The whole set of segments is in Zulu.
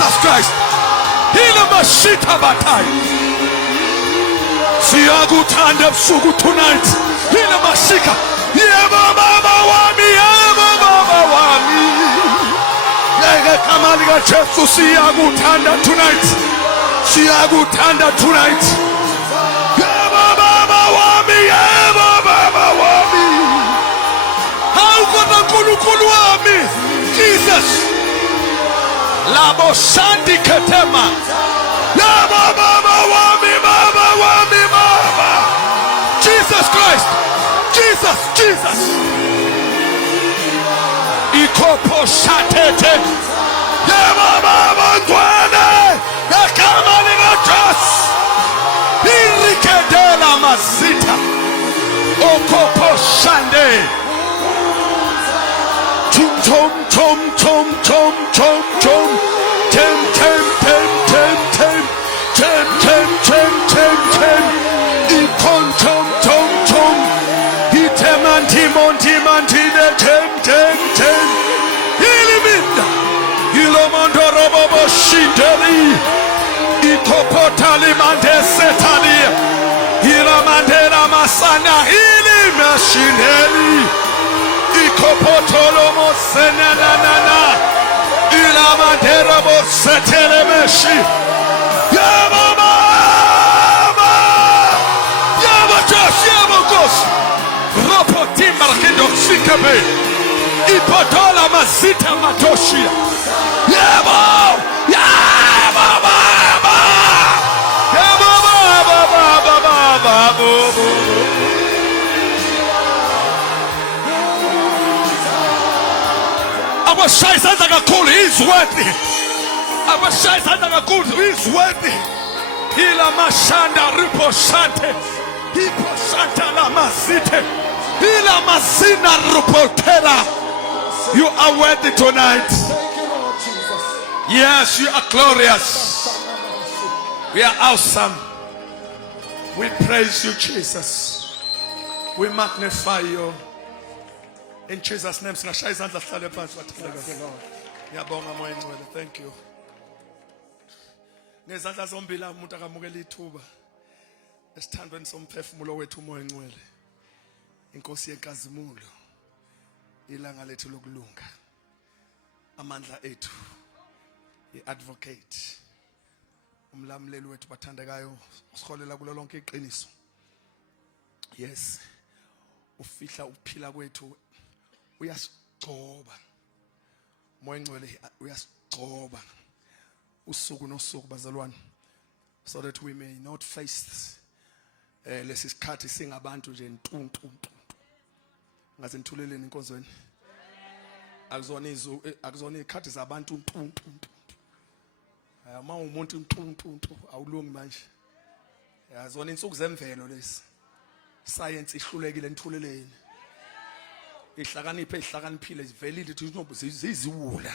Jesus Christ. Hila mashita batai. Siyakuthanda ebusuku tonight. Hila mashika. Yebo baba wami, yebo baba wami. Yeke kama lika Jesu siyakuthanda tonight. Siyakuthanda tonight. Yebo baba wami, yebo baba wami. Hawukona nkulunkulu wami. Jesus. Labo Sandi Katema. Labo Baba Wami, Baba Wami, Baba. Jesus Christ. Jesus, Jesus. Ikopo Shatete. Yaba Baba Dwane. Yakamani Najas. Irrikedela Mazita. Okopo Shande. Chum chum chum chum chum chum chum tem tem tem tem tem tem tem tem tem tem ikon chum chum chum itemanti monti manti de tem tem tem iliminda ilomondo robobo shindeli ikopotali mande setali ilamandela masana ilimashindeli ikopotolo mosenana nana ilamadera mosetelemeshi yaba mama yaba just yaba gos ropoti markedo sikabe ipotola masita matoshi yaba yaba baba yaba baba baba baba. Abashayisanda kakhulu, he's worthy. Abashayisanda kakhulu, he's worthy. Hila mashanda ripo shante. Hipo shanta la masite. Hila masina rupotera. You are worthy tonight. Yes, you are glorious. We are awesome. We praise you, Jesus. We magnify you. In Jesus' name, thank you. Ngezandla zombili umuntu akamukela ithuba esithandweni somphefumulo wethu umoya engcwele. Inkosi yenkazimulo. Ilanga lethu lokulunga. Amandla ethu. I-advocate. Umlamleli wethu bathandekayo usikholela kulo lonke iqiniso. Yes. Ufihla ukuphila kwethu. Uyasigcoba moya engcwele uyasigcoba usuku nosuku bazalwane, so that we may not face lesi sikhathi singabantu nje ntuntu ngaze nithuleleni inkonzweni. Akuzona izikhathi zabantu ntuntu. Uma umuntu ntuntu awulungi manje. Yazona insuku zemvelo lesi. Science ihlulekile nithuleleni. Ihlakaniphile zivelile ziziwula.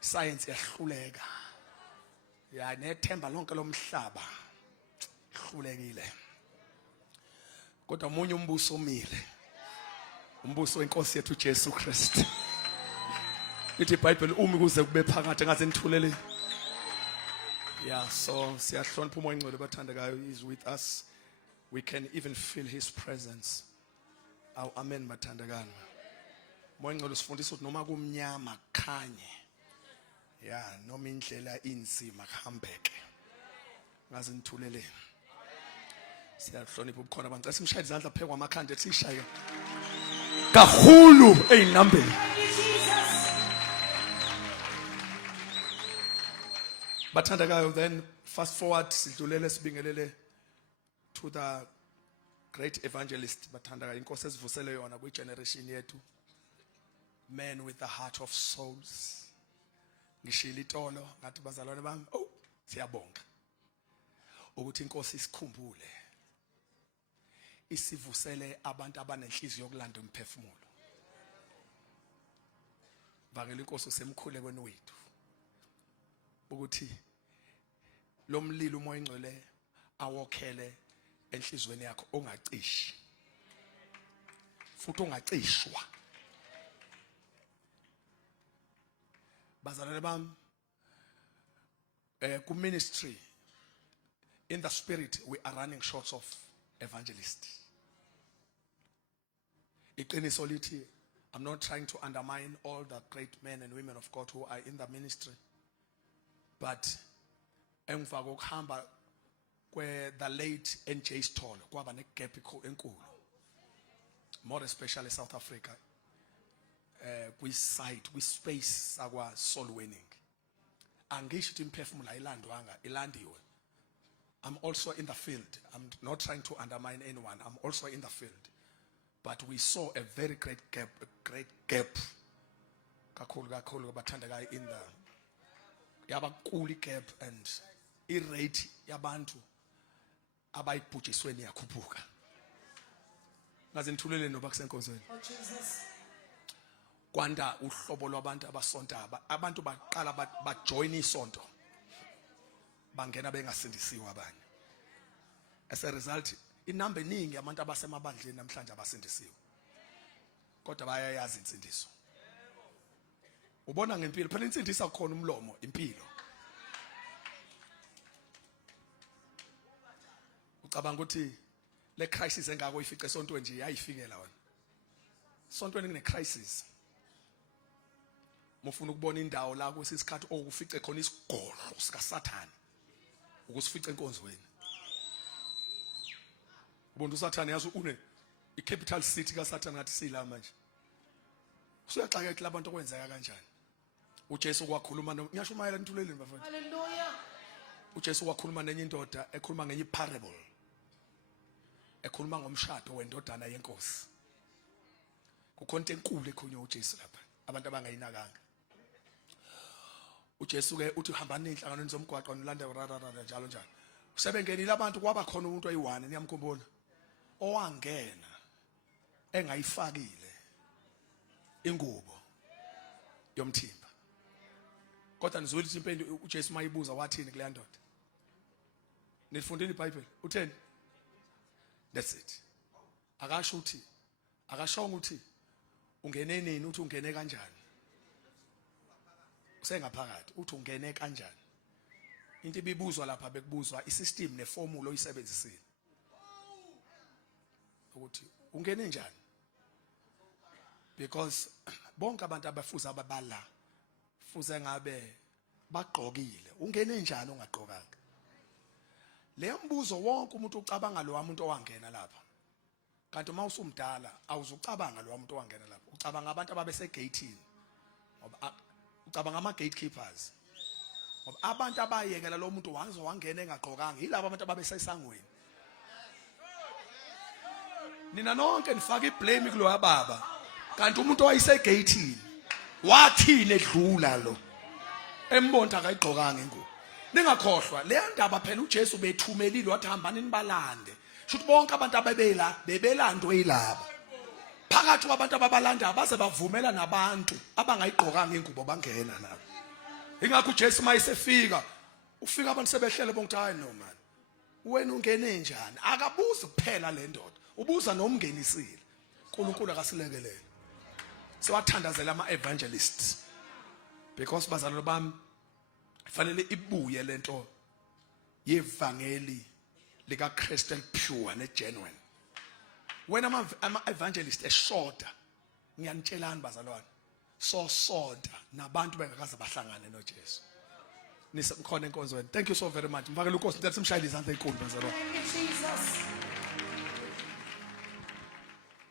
Science yahluleka. Ya nethemba lonke lomhlaba ihlulekile. Kodwa umunye umbuso omile. Umbuso wenkosi yethu Jesu Christ. Lithi iBhayibheli umi kuze kube phakathi ngaze nithulele. Yeah, so siyahlonipha umoya engcwele bathandekayo, is with us. We can even feel his presence. Aw amen bathandakana. Moya engcwele sifundisa ukuthi noma kumnyama khanye. Yeah, noma indlela inzima kuhambeke. Ngaze nithulele. Siyahlonipha ubukhona abantu. Asimshayile izandla phekwa amakhanda ethi sishaye. Kakhulu einambeni. Bathandakayo, then fast forward sidlulele sibingelele to the great evangelist bathandakayo inkosi esivusele yona kwi generation yethu, man with the heart of souls. Ngishila itolo ngathi bazalwane bami, oh siyabonga ukuthi inkosi isikhumbule isivusele abantu abanenhliziyo yokulanda umphefumulo. Vakela inkosi usemkhule kwenu wethu ukuthi lo mlilo umoya engcwele awokhele enhlizweni yakho, ongacishi futhi ongacishwa. Bazalwane bami, Ministry, in the spirit, we are running short of evangelists. Iqiniso lithi, I'm not trying to undermine all the great men and women of God who are in the ministry, but emva kokuhamba the late NJ Stall kwaba negap enkulu, more especially South Africa, kwi-site, kwi-space sakwa soul winning. Angisho ukuthi imphefumulo ayilandwanga, ilandiwe. I'm also in the field. I'm not trying to undermine anyone. I'm also in the field. But we saw a very great gap, kakhulu bathandekayo in the yabakuli gap, and irate yabantu abayibhujisweni yakhuphuka. Ngaze nithulele noba kusenkonzweni. Kwanda uhlobo lwabantu abasonta, abantu baqala bajoin isonto, bangena bengasindisiwe abanye. As a result, inamba eningi abantu abasemabandleni namhlanje abasindisiwe, kodwa bayayazi insindiso. Ubona ngempilo, phela insindisa khona umlomo, impilo. Ucabanga ukuthi le crisis engako ifice sonto nje yayifikela wona. Sontweni kune crisis. Mufuna ukubona indawo la kwesisikhathi okufice khona isigodlo sika Satan ukusifica enkonzweni. Ubona uSathane yazi une icapital city ka Satan ngathi sila manje. Usuyaxaka ukuthi labantu okwenzeka kanjani. uJesu kwakhuluma ngiyasho mayela nithuleleni bafowethu. Hallelujah. uJesu kwakhuluma nenye indoda ekhuluma ngenye parable. Ekhuluma ngomshado wendodana yenkosi. Kukhonto enkulu ekhunywa uJesu lapha, abantu abangayinakanga. uJesu ke uthi uhambani enhlanganweni zomgwaqo nilanda njalo njalo. Sebengenile abantu kwaba khona umuntu oyi1 niyamkhumbula. Owangena engayifakile ingubo yomthimba. Kodwa nizwile ukuthi impendulo uJesu mayibuza wathini kule ndoda. Nifundile iBhayibheli utheni? That's it. Akasho uthi, akashonga uthi ungene nini, uthi ungene kanjani. Usengaphakathi uthi ungene kanjani. Into ibibuzwa lapha bekubuzwa isystem neformula oyisebenzisile. Ukuthi ungene njani? Because bonke abantu abafuza ababala fuze ngabe bagqokile. Ungene njani ungagqokanga? Le mbuzo wonke umuntu ucabanga lo wamuntu owangena lapha. Kanti uma usumdala awuzucabanga lo wamuntu owangena lapha. Ucabanga abantu ababese gateini. Ngoba ucabanga ama gatekeepers. Ngoba abantu abayekela lo muntu wangena engagqokanga yilabo abantu ababesesangweni. Nina nonke nifaka iblame kulo wababa. Kanti umuntu owayesegateini wathini edlula lo. Embonta akayigqokanga ingubo. Ningakhohlwa le ndaba phela uJesu bethumelile wathi hambani nibalande. Shuthi bonke abantu ababela bebelandwe yilabo. Phakathi kwabantu ababalanda baze bavumela nabantu abangayigqokanga ingubo bangena nabo. Ingakho uJesu mayisefika ufika abantu sebehlele bonke hayi no man. Wena ungene njani? Akabuzi kuphela le ndoda. Ubuza nomngenisile. uNkulunkulu akasilekelele. Siwathandazela ama evangelists. Because bazalwane bami fanele ibuye lento yevangeli lika Christian pure ne genuine. When ama evangelist eshoda ngiyanitshelani bazalwane so soda nabantu bengakaze bahlangane noJesu. Nisemkhona enkonzweni. Thank you so very much. Mfakela uNkosi ntathi simshayile izandla enkulu bazalwane. Thank you Jesus.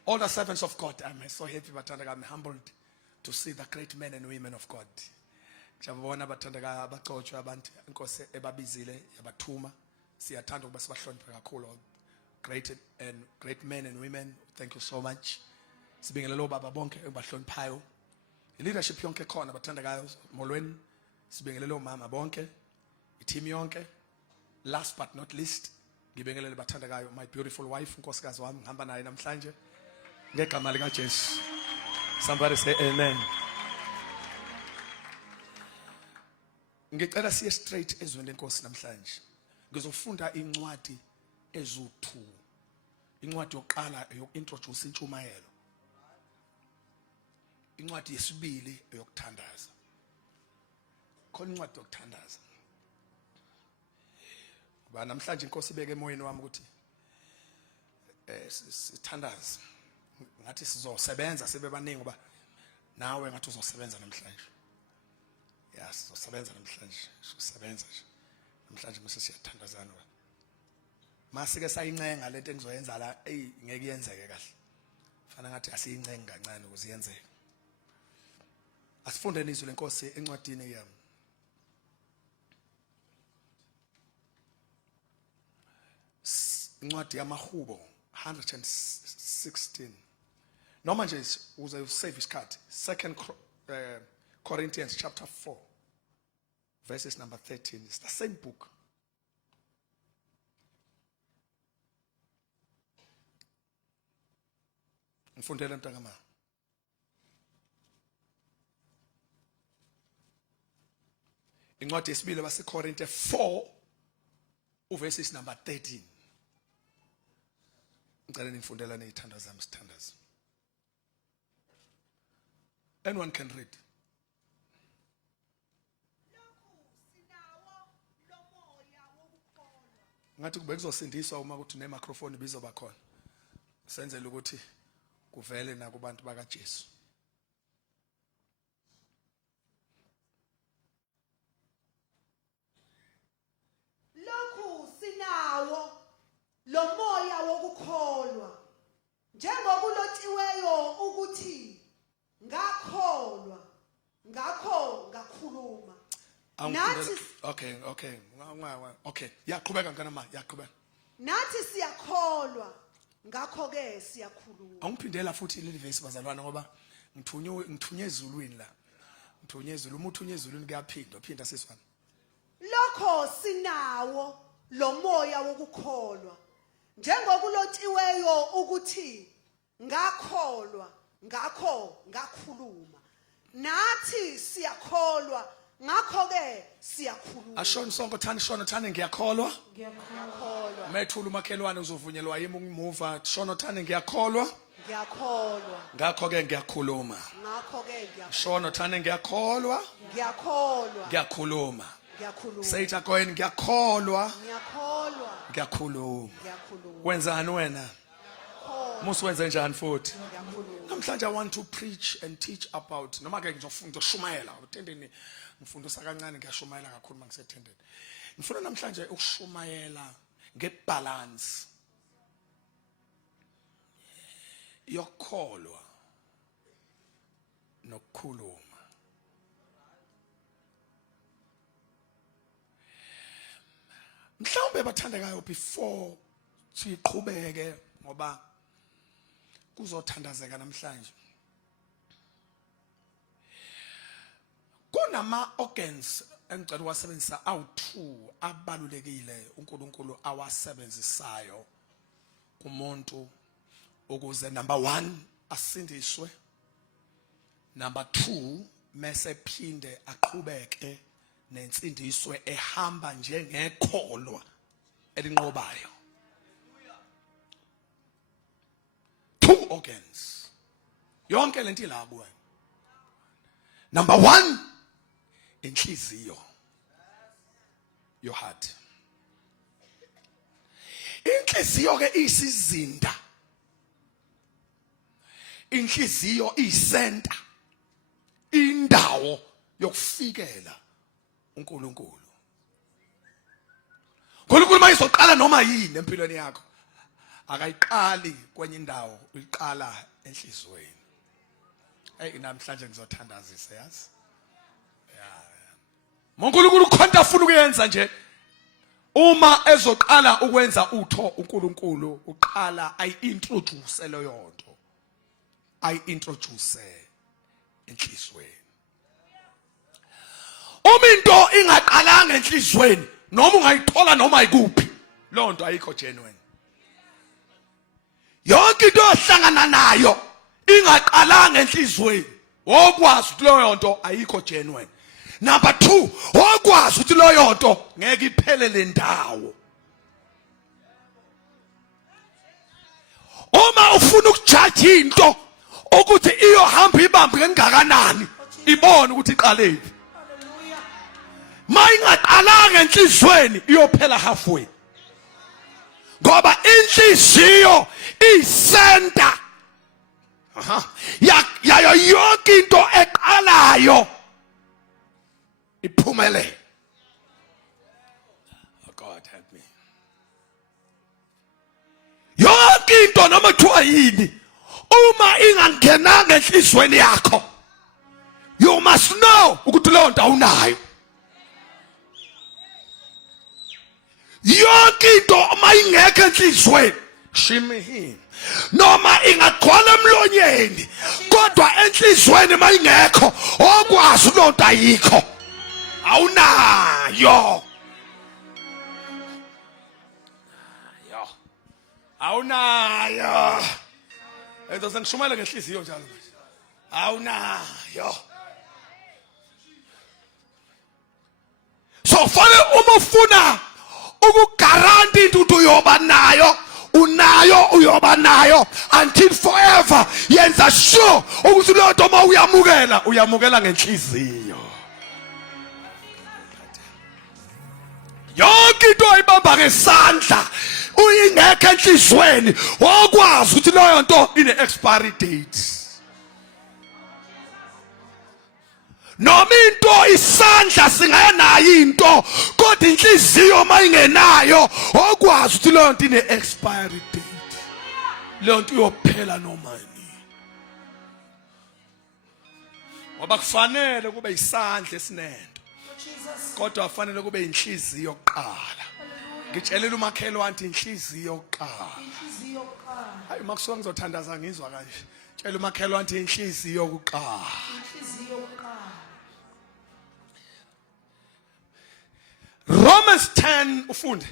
All the servants of God, I'm so happy bathandeka, I'm humbled to see the great men and women of God. Ngiyabona bathandeka abaqotshwe abantu inkosi ebabizile yabathuma. Siyathanda ukuba sibahloniphe kakhulu. Great men and women, thank you so much. Sibingelela lo baba bonke engibahloniphayo. Leadership yonke khona bathandekayo molweni. Sibingelela omama bonke, i-team yonke. Last but not least, ngibingelele bathandekayo my beautiful wife unkosikazi wami ngihamba naye namhlanje. Ngegama lika Jesu. Somebody say amen. Ngicela siye straight ezweni lenkosi namhlanje. Ngizofunda incwadi ezu2. Incwadi yokuqala eyokintroduce intshumayelo. Incwadi yesibili eyokuthandaza. Khona incwadi yokuthandaza. Ba namhlanje inkosi ibeke emoyeni wami ukuthi sithandaze. Ngathi sizosebenza sibe baningi ngoba nawe ngathi uzosebenza namhlanje. Ya sizosebenza namhlanje. Sizosebenza nje. Namhlanje mase siyathandazana. Masike sayincenga lento engizoyenza la ngeke yenzeke kahle. Fana ngathi asiyincenga kancane ukuze yenzeke. Asifunde izwi lenkosi encwadini yami. Incwadi yamaHubo 116. Noma nje uze usave isikhathi. 2 Corinthians chapter 4 verses number 13. It's the same book. Ngifundela mntangama. Incwadi yesibili baseKorinte 4 verses number 13. Ngicela nifundela nezithando zami sithandaza. Anyone can read. Ngathi kube kuzosindiswa uma kuthi ne microphone bizoba khona. Senzele ukuthi kuvele na kubantu bakaJesu. Lokhu sinawo lo moya wokukholwa njengokulotshiweyo ukuthi ngakholwa ngakho ngakhuluma. Okay yaqhubeka ngana ma yaqhubeka. Nathi siyakholwa ngakho ke siyakhuluma. Angiphindela futhi leli verse bazalwana ngoba ngithunye ezulwini la. Ngithunye ezulu uma uthunye ezulwini kuyaphinda sesifana. Lokho sinawo lo moya wokukholwa njengokulotshiweyo ukuthi ngakholwa ngakho ngakhuluma. Nathi siyakholwa ngakho ke siyakhuluma. Ashona sonke thani ngiyakholwa. Ngiyakholwa. Methula umakhelwane uzovunyelwa yimi ungimuva shona thani ngiyakholwa. Ngiyakholwa. Ngakho ke ngiyakhuluma. Ngakho ke ngiyakholwa. Shona thani ngiyakholwa. Ngiyakholwa. Ngiyakhuluma. Ngiyakhuluma. Say it again ngiyakholwa. Ngiyakholwa. Ngiyakhuluma. Ngiyakhuluma. Wenzani wena? Musu wenze njani futhi? Ngiyakhuluma. Namhlanje I want to preach and teach about noma ke ngizoshumayela utendeni ngifundisa kancane ngiyashumayela kakhulu mangisethendeni. Ngifuna namhlanje ukushumayela ngebalance yokholwa nokukhuluma. Mhlawumbe bathandekayo before siqhubeke ngoba kuzothandazeka namhlanje. Kunama organs engicela uwasebenzisa awu2 abalulekile uNkulunkulu awasebenzisayo kumuntu ukuze number 1 asindiswe, number 2 mase phinde aqhubeke nensindiswe ehamba njengekholwa elinqobayo. 2 organs yonke lento la kuwe. Number 1 inhliziyo, your heart. Inhliziyo ke isizinda, inhliziyo isenta, indawo yokufikela uNkulunkulu. uNkulunkulu mayizoqala noma yini empilweni yakho akayiqali kwenye indawo, uyiqala enhlizweni. Namhlanje ngizothandazisa yazi. uNkulunkulu ukhonta afuna ukuyenza nje. Uma ezoqala ukwenza utho uNkulunkulu uqala ayi-introduce leyo nto. Ayi-introduce enhlizweni. Uma into ingaqalanga enhlizweni noma ungayithola noma ikuphi, lo nto ayikho genuine. Yonke into ohlangana nayo ingaqalanga enhlizweni okwazi ukuthi leyo nto ayikho genuine. Number 2, okwazi ukuthi leyo nto ngeke iphelele ndawo. Uma ufuna ukujudge into ukuthi iyohamba ibambe kangakanani, ibone ukuthi iqalephi. Mayingaqalanga enhlizweni iyophela halfway. ngoba inhliziyo isenta yayo yonke into eqalayo iphumelele. Oh God help me. Yonke into noma kuthiwa yini uma ingangenanga enhlizweni yakho, you must know ukuthi leyo nto awunayo. Yonke into uma ingekho enhlizweni, shimihi, noma ingagcwala emlonyeni kodwa enhlizweni uma ingekho okwazi leyo nto ayikho, awunayo. Awunayo. Enzo sengishumela ngenhliziyo njalo manje. Awunayo. So fanele uma ufuna ukuguarantee ukuthi uyoba nayo, unayo uyoba nayo until forever. Yenza sure ukuthi lo nto uma uyamukela ngenhliziyo. Yonke into ayibamba ngesandla uyingekho enhlizweni okwazi ukuthi leyo nto ine expiry date. Noma into isandla singanayo into kodwa inhliziyo mayingenayo okwazi ukuthi leyo nto ine expiry date. Leyo nto iyophela noma nini. Ngoba kufanele kube isandla esinento kodwa kufanele kube inhliziyo yokuqala. Ngitshelela umakhelwane ukuthi inhliziyo yokuqala. Hayi makusuka ngizothandaza ngizwa kanje. Tshela umakhelwane ukuthi inhliziyo yokuqala. Romans 10 ufunde.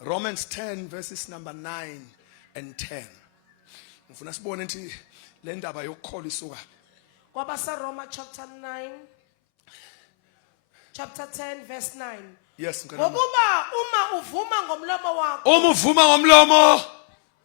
Romans 10 verses number 9 and 10. Ngifuna sibone ukuthi le ndaba yokukholwa isuka. Kwabasa Roma chapter 10 verse 9. Yes, ngokuba uma uvuma ngomlomo wakho. Uma uvuma ngomlomo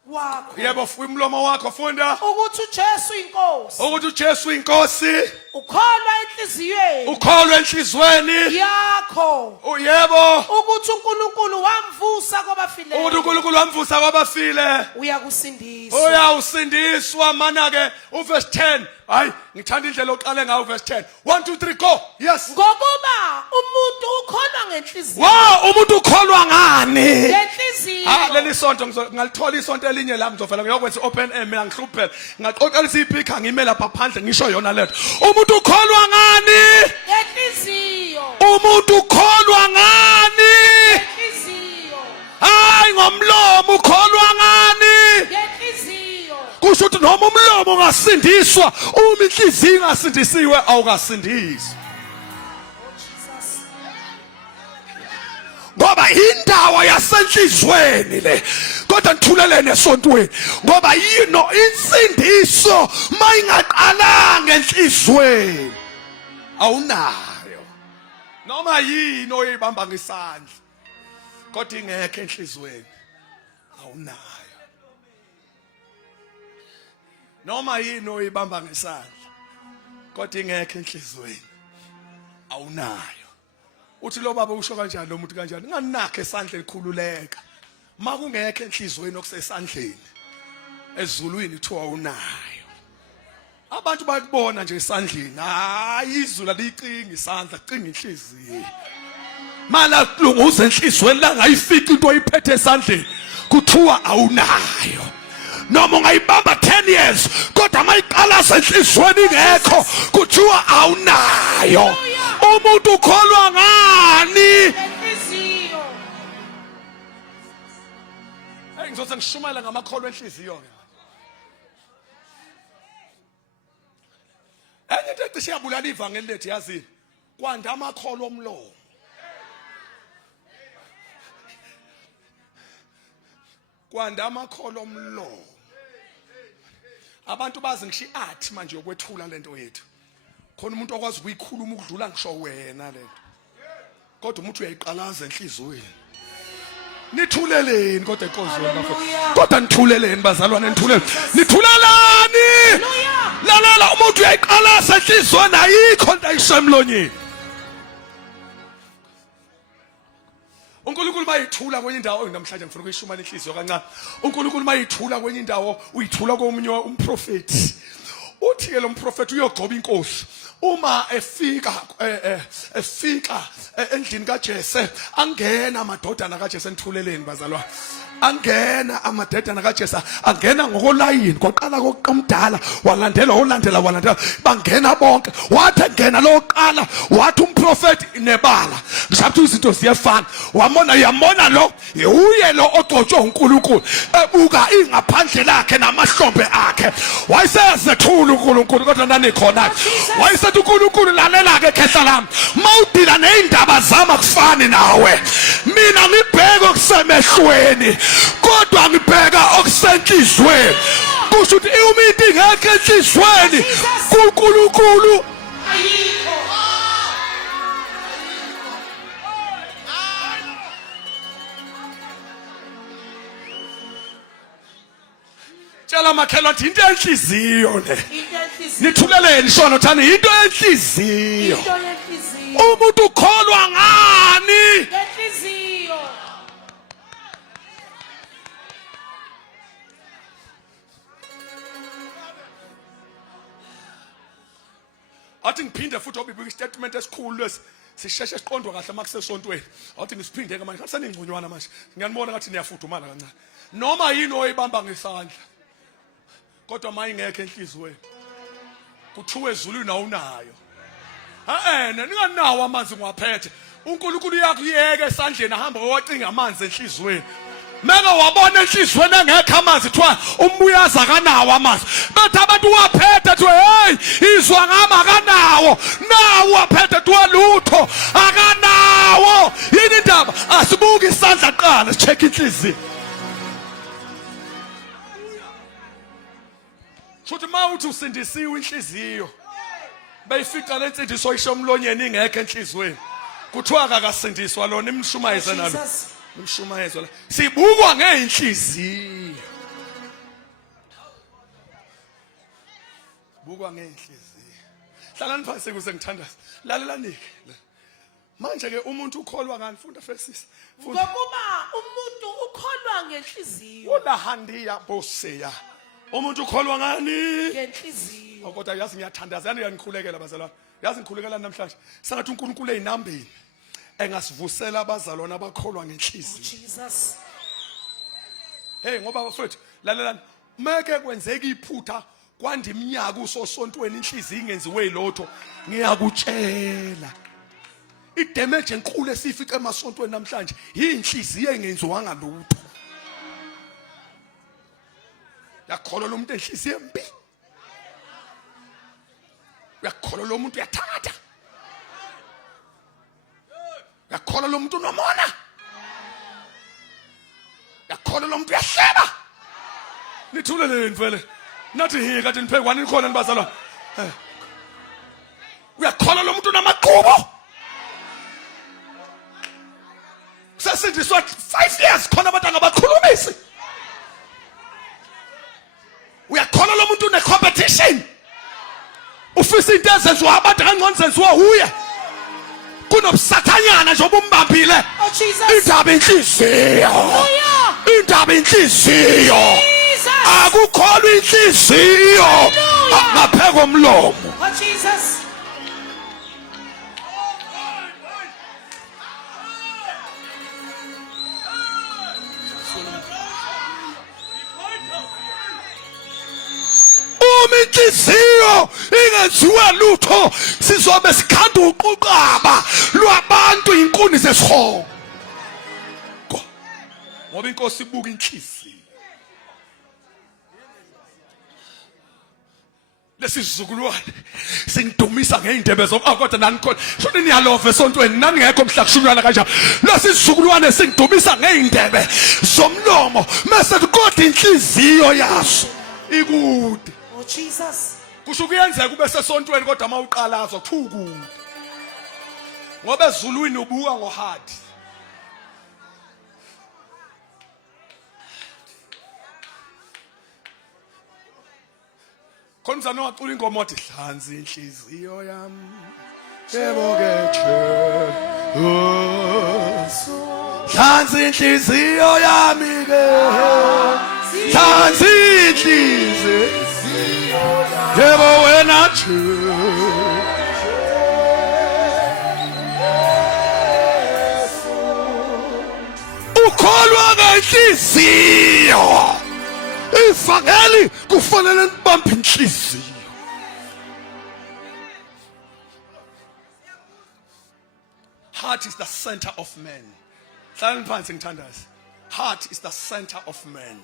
wakho. Yebo, umlomo wakho funda. Ukuthi uJesu inkosi. Ukuthi uJesu inkosi. Ukholwa enhliziyweni. Ukholwa enhlizweni yakho. Yebo. Ukuthi uNkulunkulu wamvusa kwabafileyo. Ukuthi uNkulunkulu wamvusa kwabafile. Uyakusindiswa. Uyawusindiswa mana ke uverse 10. Hayi ngithanda indlela oqale ngayo verse 10. 1 2 3 go. Yes. Ngokuba umuntu ukholwa ngenhliziyo. Wow, umuntu ukholwa ngani? Ngenhliziyo. Leli sonto ngalithola isonto elinye la ngizovela ngiyokwenza open air mina ngihluphela. Ngaqoqelisa iphikha ngime lapha phandle ngisho yona letho. Umuntu ukholwa ngani? Ngenhliziyo. Umuntu ukholwa ngani? Ngenhliziyo. Hayi ngomlomo ukholwa ngani? Ngenhliziyo. Kusho ukuthi noma umlomo ungasindiswa uma inhliziyo ingasindisiwe awukasindiswa. Ngoba indawo yasenhlizweni le kodwa ngithulelene esontweni ngoba yino insindiso mayingaqalanga enhlizweni awunayo noma yini oyibamba ngesandla kodwa ingekho enhlizweni awunayo noma yini oyibamba ngesandla kodwa ingekho enhlizweni awunayo. Uthi lo baba usho kanjani lo muntu kanjani? Nginganakho esandla elikhululeka. Makungekho enhlizweni okusesandleni. Ezulwini kuthiwa unayo. Abantu bayakubona nje esandleni. Hayi izulu alicinga isandla, cinga inhliziyo. Mala kulunguza enhlizweni la ngayifika into oyiphethe esandleni. Kuthiwa awunayo. Noma ungayibamba 10 years kodwa mayiqala senhlizweni ingekho kuthiwa awunayo. Umuntu ukholwa ngani? Ngenhliziyo. Hey ngizothi ngishumayela ngamakholwa enhliziyo ke. Enye into ecishe yabulala ivangeli lethu yazi kwanda amakholwa omlomo. Kwanda amakholwa omlomo. Abantu bazi ngisho iart manje yokwethula lento yethu. Khona umuntu okwazi ukuyikhuluma ukudlula ngisho wena lento. Kodwa umuntu uyayiqalaza enhlizweni. Nithuleleni kodwa inkonzo yena. Kodwa nithuleleni bazalwane nithulele. Nithulelani? Lalela umuntu uyayiqalaza enhlizweni ayikho into ayisho emlonyeni. mayithula kwenye indawo namhlanje ngifuna ukuyishumana inhliziyo kancane. uNkulunkulu mayithula kwenye indawo uyithula komunye umprofeti. Uthi ke lo mprofeti uyogcoba inkosi. Uma efika endlini kaJese angena amadodana kaJese enthuleleni bazalwa. Angena amadodana kaJese angena ngokolayini kwaqala koqomdala walandela bangena bonke wathi engena loqala wathi umprofeti nebala ngishathi izinto ziyafana yamona lo uye lo ogcotshwe uNkulunkulu ebuka ingaphandle lakhe namahlombe akhe wayesezethula uNkulunkulu kodwa nani khona wayesethi uNkulunkulu lalela ke khehla lami mawudila neindaba zami akufani nawe mina ngibheke okusemehlweni kodwa ngibheka okusenhlizweni kusho ukuthi umuntu ingekho enhlizweni kuNkulunkulu ayikho. tshela makhelwa ukuthi into enhliziyo le Into enhliziyo. nithuleleni shona thani into enhliziyo Into yenhliziyo. umuntu ukholwa ngani Yenhliziyo. athi ngiphinde futhi obibika istatement esikhulu lesi sisheshe siqondwa kahle makusesontweni athi ngisiphinde ke manje aseningconywana manje ngiyanibona ngathi niyafudumala kancane noma yini oyibamba ngesandla kodwa mayingekho enhlizweni kuthiwe ezulwini awunayo ninganawo amanzi ngiwaphethe uNkulunkulu uyakuyeka esandleni ahamba owacinga amanzi enhlizweni mega wabona enhlizweni engekho amanzi thiwa umbuyaza kanawo amanzi bathi abantu waphethe thiwe hey izwa ngama akanawo nawo waphethe thiwa lutho akanawo yini indaba asibuke isandla qala sicheck inhliziyo futhi mawuthi usindisiwe inhliziyo bayifica lensindiso isho emlonyeni ingekho enhlizweni kuthiwa akasindiswa lona imshumayeze nalo imshumayezwa la sibukwa ngeinhliziyo bukwa ngeinhliziyo hlalani phansi kuze ngithandaza lalelani ke manje ke umuntu ukholwa ngani funda Fesisa funda Ngokuba umuntu ukholwa ngenhliziyo. ulahandiya boseya umuntu ukholwa ngani Ngenhliziyo. kodwa yazi ngiyathandaza yani uyanikhulekela bazalwane yazi ngikhulekela namhlanje sangathi uNkulunkulu eyinambeni engasivusela abazalwane abakholwa ngenhliziyo Jesus. hey ngoba bafethu lalelani meke kwenzeka iphutha kwanda iminyaka usosontweni inhliziyo ingenziwe ilotho ngiyakutshela idamage enkulu esifica emasontweni namhlanje yinhliziyo engenziwanga lutho yakholwa lo muntu enhliziyo embi yakholwa lo muntu uyathakatha yakholwa lo muntu unomona yakholwa lo muntu uyahleba nithuleleni vele nathi hi kade niphekwana nikhona nibazalwa uyakholwa lo muntu unamaqhubo sesindiswa 5 years khona abantu angabakhulumisi uyakholwa lo muntu une competition ufisa into ezenziwa abantu kangcono zenziwa uye kunobusathanyana nje obumbambile Oh Jesus. indaba inhliziyo Hallelujah. indaba inhliziyo Jesus. akukholwa inhliziyo Hallelujah. ngapheko umlomo Oh Jesus. inhliziyo ingenziwa lutho sizobe sikhanda uquqaba lwabantu inkuni zesihogo ngoba inkosi ibuka inhliziyo lesizukulwane singidumisa ngeindebe kodwa nanikhona shoni niyalova esontweni naningekho mhla kushunywana kanjalo lesizukulwane singidumisa ngeindebe zomlomo mase kodwa inhliziyo yaso ikude Oh Jesus. kusho kuyenzeka ube sesontweni kodwa mawuqalazo thukude ngoba ezulwini ubuka ngohadi khonza nowacula ingoma othi hlanzi inhliziyo yami yebo ke Dansi inhliziyo yami ke. Dansi inhliziyo. Yebo wena Jesu. Ukholwa ngenhliziyo. Ivangeli kufanele nibambe inhliziyo. Heart is the center of man. Hlalani phansi ngithandazi. Heart is the center of man.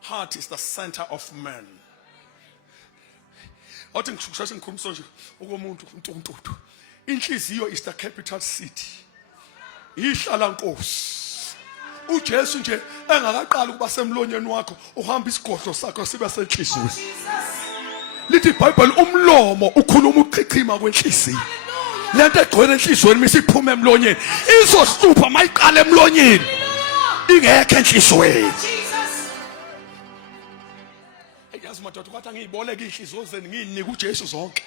Heart is the center of man. Awuthi ngisheshshe ngikhulumisa nje ukomuntu uNtuntu. Inhliziyo is the capital city. Ihlala Nkosi. uJesu nje engakaqali ukuba semlonyeni wakho uhamba isigodlo sakho sibe senhlizweni. Lithi iBhayibheli umlomo ukhuluma uchichima kwenhliziyo. Lento egcwele enhlizweni misiphuma emlonyeni izohlupha mayiqala emlonyeni ingekho enhlizweni. Yazi madoda kwathi ngiyiboleka inhliziyo zeni ngiyinika uJesu zonke.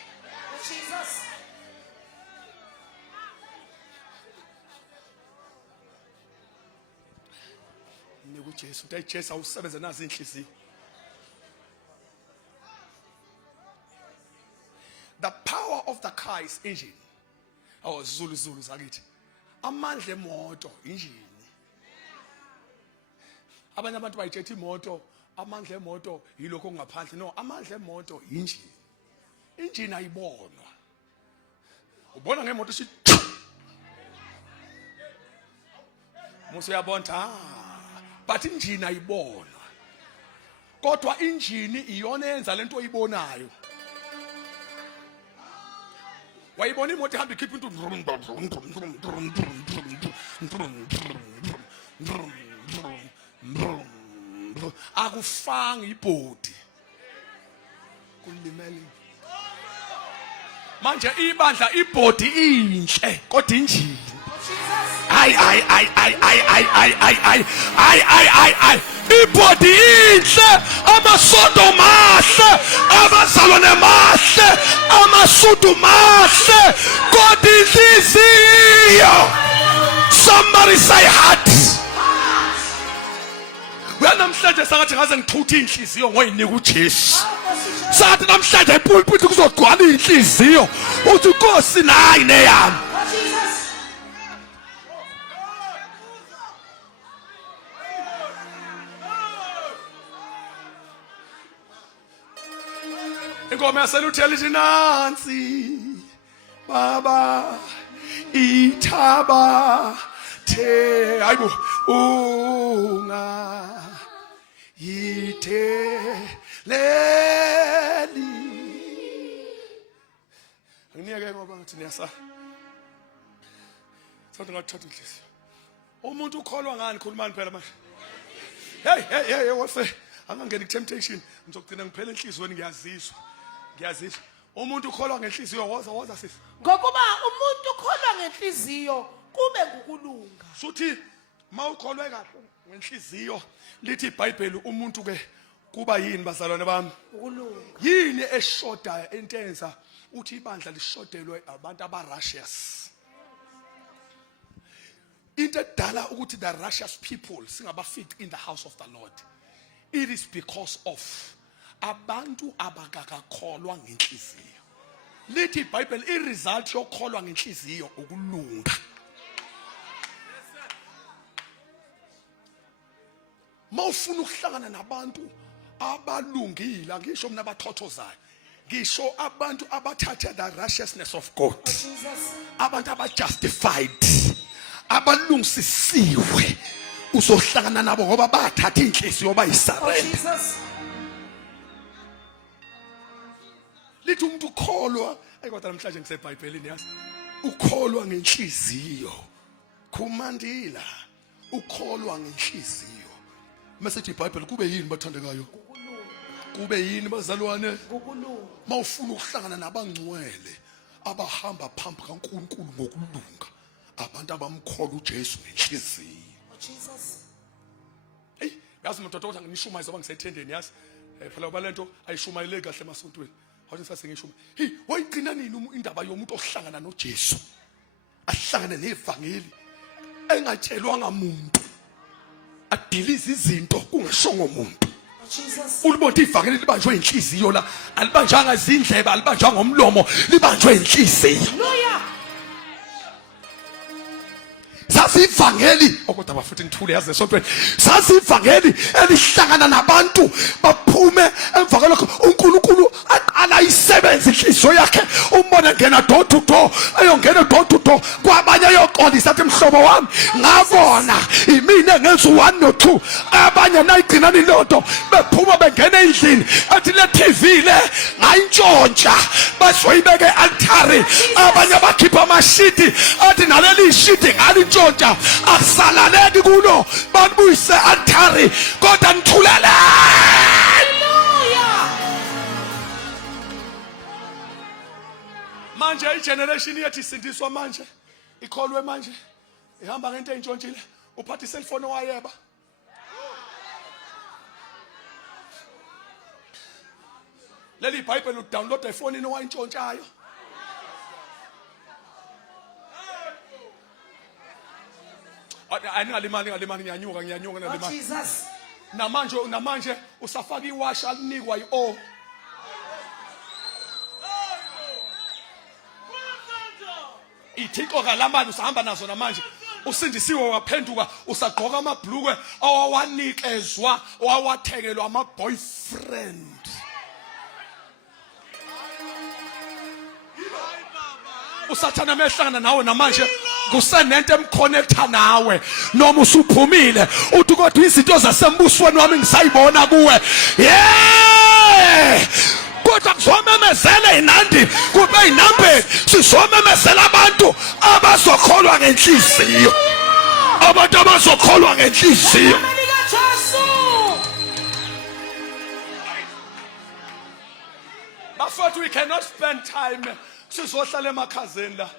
Jesu uTjesu awusebenze nazi inhliziyo. The power of the car is engine. Zulu zakithi. Amandla emoto engine. Abanye abantu bayithetha imoto, amandla emoto yilokho ongaphandle. No, amandla emoto engine. Engine ayibonwa. Ubona ngemoto sithi Musa uyabona but injini ayibona. Kodwa injini iyona yenza lento oyibonayo. Wayibona imoto ihamba ikhipha into akufanga ibhodi kulimele. Manje ibandla ibhodi inhle kodwa injini ay ibhodi inhle amasondo mahle abazalwane mahle amasudu mahle kodwa inhliziyo. Somebody say heart. Namhlanje sakathi ngaze ngithutha inhliziyo ngoyinika uJesu. Sathi namhlanje epulpit kuzogcwala inhliziyo uthi Nkosi nayi neyami. Ingoma yaseluthela ithi nansi baba ithaba the hayibo unga yitheleli. Ngiyeke ngoba ngithi niyasa sathi ngathatha inhliziyo. Umuntu ukholwa ngani khulumani phela manje. Hey wase angangeni temptation ngizogcina ngiphela enhlizweni ngiyazizwa. Umuntu ukholwa ngenhliziyo woza sisi. Ngokuba umuntu ukholwa ngenhliziyo kube ngukulunga. Suthi mawukholwe kahle ngenhliziyo lithi iBhayibheli umuntu ke kuba yini bazalwane bami? Ukulunga. Yini eshoda intenza uthi ibandla lishodelwe abantu abarushes. Into edala ukuthi the righteous people singabafit in the house of the Lord. It is because of abantu abakakholwa ngenhliziyo. Lithi iBhayibheli iresult yokholwa ngenhliziyo ukulunga. Mawufuna ukuhlangana nabantu abalungile, ngisho mina abathothozayo, ngisho abantu abathatha the righteousness of God, abantu abajustified, abalungisisiwe, uzohlangana nabo ngoba bathatha inhliziyo bayisurrender. Lithi umuntu ukholwa kodwa namhlanje ngiseBhayibhelini yazi ukholwa ngenhliziyo khumandila ukholwa ngenhliziyo. Message iBhayibheli kube yini bathandekayo? Kube yini bazalwane? Mawufuna ukuhlangana nabangcwele abahamba phambi kaNkulunkulu ngokulunga, abantu abamkholwa uJesu ngenhliziyo. Hey, yazi mntodo othi ngishumayeza bangisethendeni yazi. Phela kuba lento ayishumayele kahle emasontweni. Awuthi sasengishuma. Hey, wayigcina nini indaba yomuntu ohlangana noJesu? ahlangane nevangeli engatshelwanga muntu, adilize izinto kungashongo umuntu. Jesus. Ulibona ivangeli libanjwe inhliziyo la, alibanjanga izindlebe, alibanjanga ngomlomo, libanjwe inhliziyo. Hallelujah. Sasi ivangeli okodwa bafuthi ngithule yazi esontweni. Sasi ivangeli elihlangana nabantu baphume emva kwalokho uNkulunkulu aqala isebenza inhliziyo yakhe, umbone ngena door to door, ayongena door to door kwabanye ayoqondisa athi mhlobo wami ngabona imina engenza 1 no 2, abanye nayigcina nilonto bephuma bengena endlini athi le TV le ngayintshontsha bazoyibeke altare, abanye bakhipha amashiti athi naleli shiti ngalitshontsha akusalaleki kulo babuyise altare kodwa ngithulele. Hallelujah. Manje igeneration yethu isindiswa manje, ikholwe manje, ihamba ngento eyintshontshile, uphatha iselfone wayeba. Leli iBhayibheli udownload efonini owayintshontshayo. Aningalimali ngiyanyuka Oh, nalimali. Jesus. Namanje usafaka iwash alinikwa i-O. Ithixo kalambani usahamba nazo namanje. Usindisiwe waphenduka usagqoka amabhlukwe awawanikezwa owawathengelwa ama-boyfriend. Usathana mehlangana nawe namanje kusenento emconnecta nawe noma usuphumile uthi kodwa izinto zasembusweni wami ngisayibona kuwe. Yeah! Kodwa kuzomemezela inandi kube inambeni, sizomemezela abantu abazokholwa ngenhliziyo, abantu abazokholwa ngenhliziyo. Amalika Jesu. Bafowethu, we cannot spend time sizohlala emakhazeni la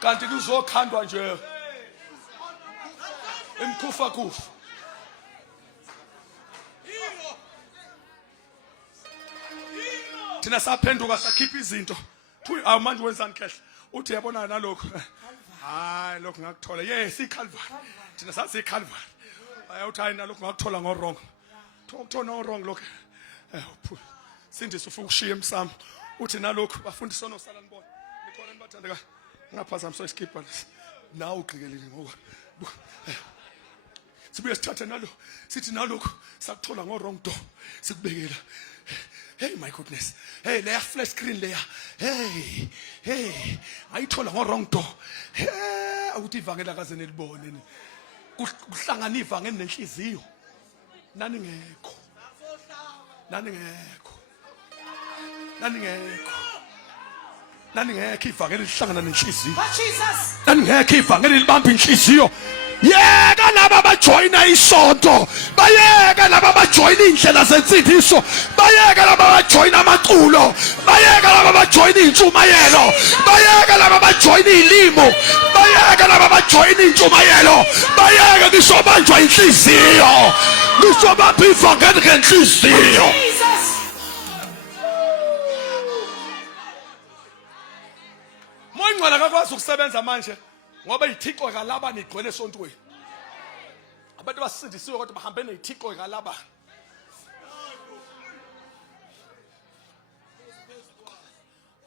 kanti kuzokhandwa nje imkhufa kufa. Thina saphenduka sakhipha izinto awu manje wenzani kahle uthi yabona nalokho hayi lokho ngakuthola yes iCalvary. Thina sathi iCalvary ayawuthi hayi nalokho ngakuthola ngorong ukuthola ngorong lokho sindise ufuna ukushiya emsamo uthi nalokho bafundisa onosala nibona nikhona nibathandeka ngaphazamisa iskipha nawe uqikelele ngoba sibuye sithathe nalo sithi nalokho sakuthola ngorong door sikubekela. Hey my goodness, hey leya flash screen leya, hey ayithola ngorong door. Ukuthi ivangela kaze nelibone ni kuhlangana ivangeli nenhliziyo nani ngekho ivangeli lihlangana nenhliziyo. Oh, Jesus. Nani ngekho ivangeli libamba inhliziyo. Yeka laba bajoyina isonto, bayeka laba bajoyina indlela zensindiso, bayeka laba bajoyina amaculo, bayeka laba bajoyina intshumayelo, bayeka laba bajoyina ilimo, bayeka laba bajoyina intshumayelo, bayeka ngisho banjwa inhliziyo, ngisho bapha ivangeli ngenhliziyo. Jesus. Moyingcwele akakwazi ukusebenza manje ngoba iThixo kalaba nigcwele esontweni. Abantu basindisiwe kodwa bahambe neThixo kalaba.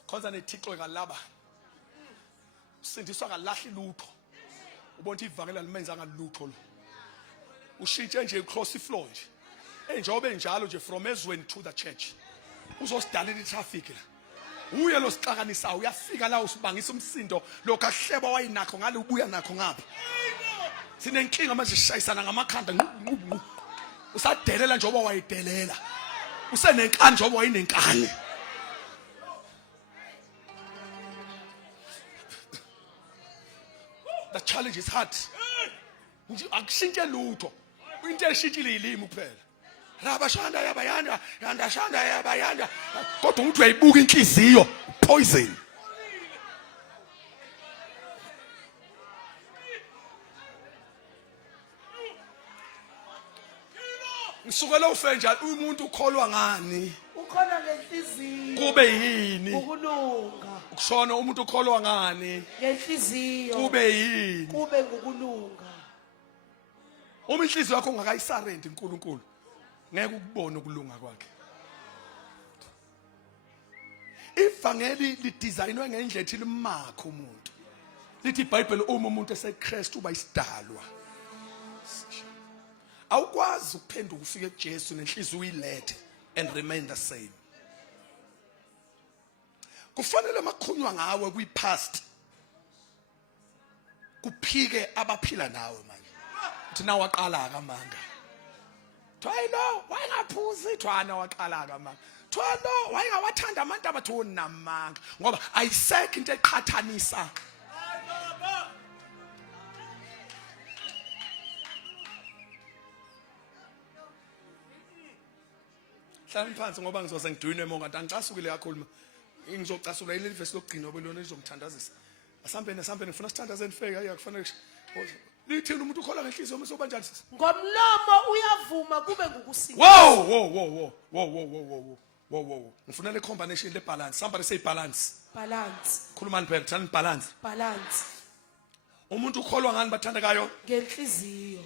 Khonza neThixo kalaba. Usindiswa kalahli lutho. Ubona ivangela limenzanga lutho lo. Ushintshe nje cross floor nje. Enjobe njalo nje from ezweni to the church. Uzosidalela itraffic la. Uye lo sixakanisa uyafika la usibangisa umsindo lokho ahleba wayinakho ngale ubuya nakho ngapha. Sinenkinga manje sishayisana ngamakhanda ngqu. Usadelela njengoba wayidelela. Usenenkani njengoba wayinenkani. The challenge is hard. Akushintshe lutho. Into eshintshile ilimi kuphela. Rabashanda yabayanda, yanda shanda yabayanda. Kodwa umuntu uyayibuka inhliziyo, poison. Ngisukela ufe njalo umuntu ukholwa ngani? Ukhona ngenhliziyo. Kube yini? Ukulunga. Kushona umuntu ukholwa ngani ngenhliziyo kube yini. kube ngokulunga. Uma inhliziyo yakho ungakayisurrender uNkulunkulu ngeke ukubone ukulunga kwakhe. Ivangeli lidesignwe ngendlela ethi limakho umuntu. Lithi iBhayibheli uma umuntu eseKristu uba isidalwa. Awukwazi ukuphenduka ufike kuJesu nenhliziyo uyilethe and remain the same. Kufanele makhunywa ngawe kwi-past kuphike abaphila nawe manje. Uthi nawe waqala kamanga. Thwayilo wayengaphuzi thwana waqala kamanga. Thwalo wayengawathanda abantu abathi unamanga ngoba ayisekho into eqhathanisa. Hlala phansi ngoba ngizoze ngidwinwe monga angicasukile kakhulu. Ngizocasula ile verse lokugcina obelona izomthandazisa. Asambeni ngifuna sithandazeni fake akufanele lithini umuntu ukholwa ngenhliziyo uma sobanjani sisi. Ngomlomo uyavuma kube ngukusinda. Whoa. Ngifuna le combination le balance. Somebody say balance. Balance. Khulumani phela thani balance. Balance. Umuntu ukholwa ngani bathandekayo? Ngenhliziyo.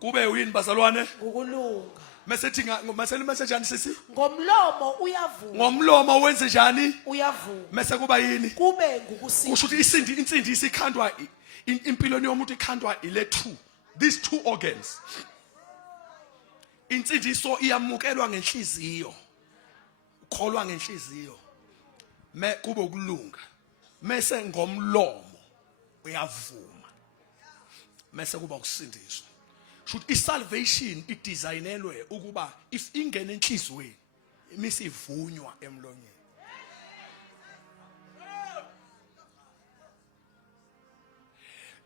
Kube uyini bazalwane? Ngokulunga. Mesethi mase njani sisi? Ngomlomo uyavuma. Ngomlomo wenze njani? Uyavuma. Mase kuba yini? Kube ngukusinda. Kusho ukuthi insindi isikhandwa impilweni yomuntu ikhandwa ile two. These two organs. Insindiso iyamukelwa ngenhliziyo. Ukholwa ngenhliziyo. Kube ukulunga. Mase ngomlomo uyavuma. Mase kuba ukusindiswa. Should isalvation idesignelwe ukuba if ingene enhlizweni imisivunywa emlonyeni.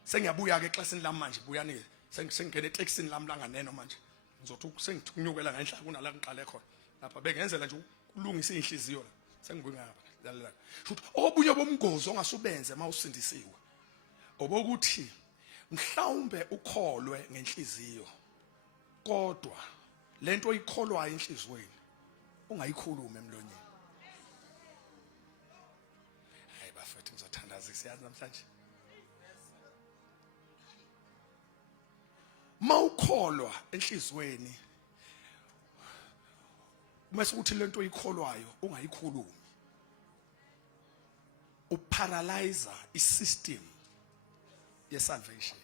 Sengiyabuya ke exesini lami manje buyani sengingena etextini lami la nganeno manje ngizothi sengithunyukela ngenhlaka kunala ngiqale khona lapha bengenzela nje ukulungisa inhliziyo la sengibuya ngapha lalela shothi obunye bomgozi ongasubenze mawusindisiwe obokuthi mhlawumbe ukholwe ngenhliziyo kodwa lento oyikholwayo enhlizweni ungayikhuluma emlonyeni. Hayi bafethu ngizothandazisa yazi namhlanje. Mawukholwa enhlizweni mase uthi lento oyikholwayo ungayikhulumi uparalyze isystem yesalvation.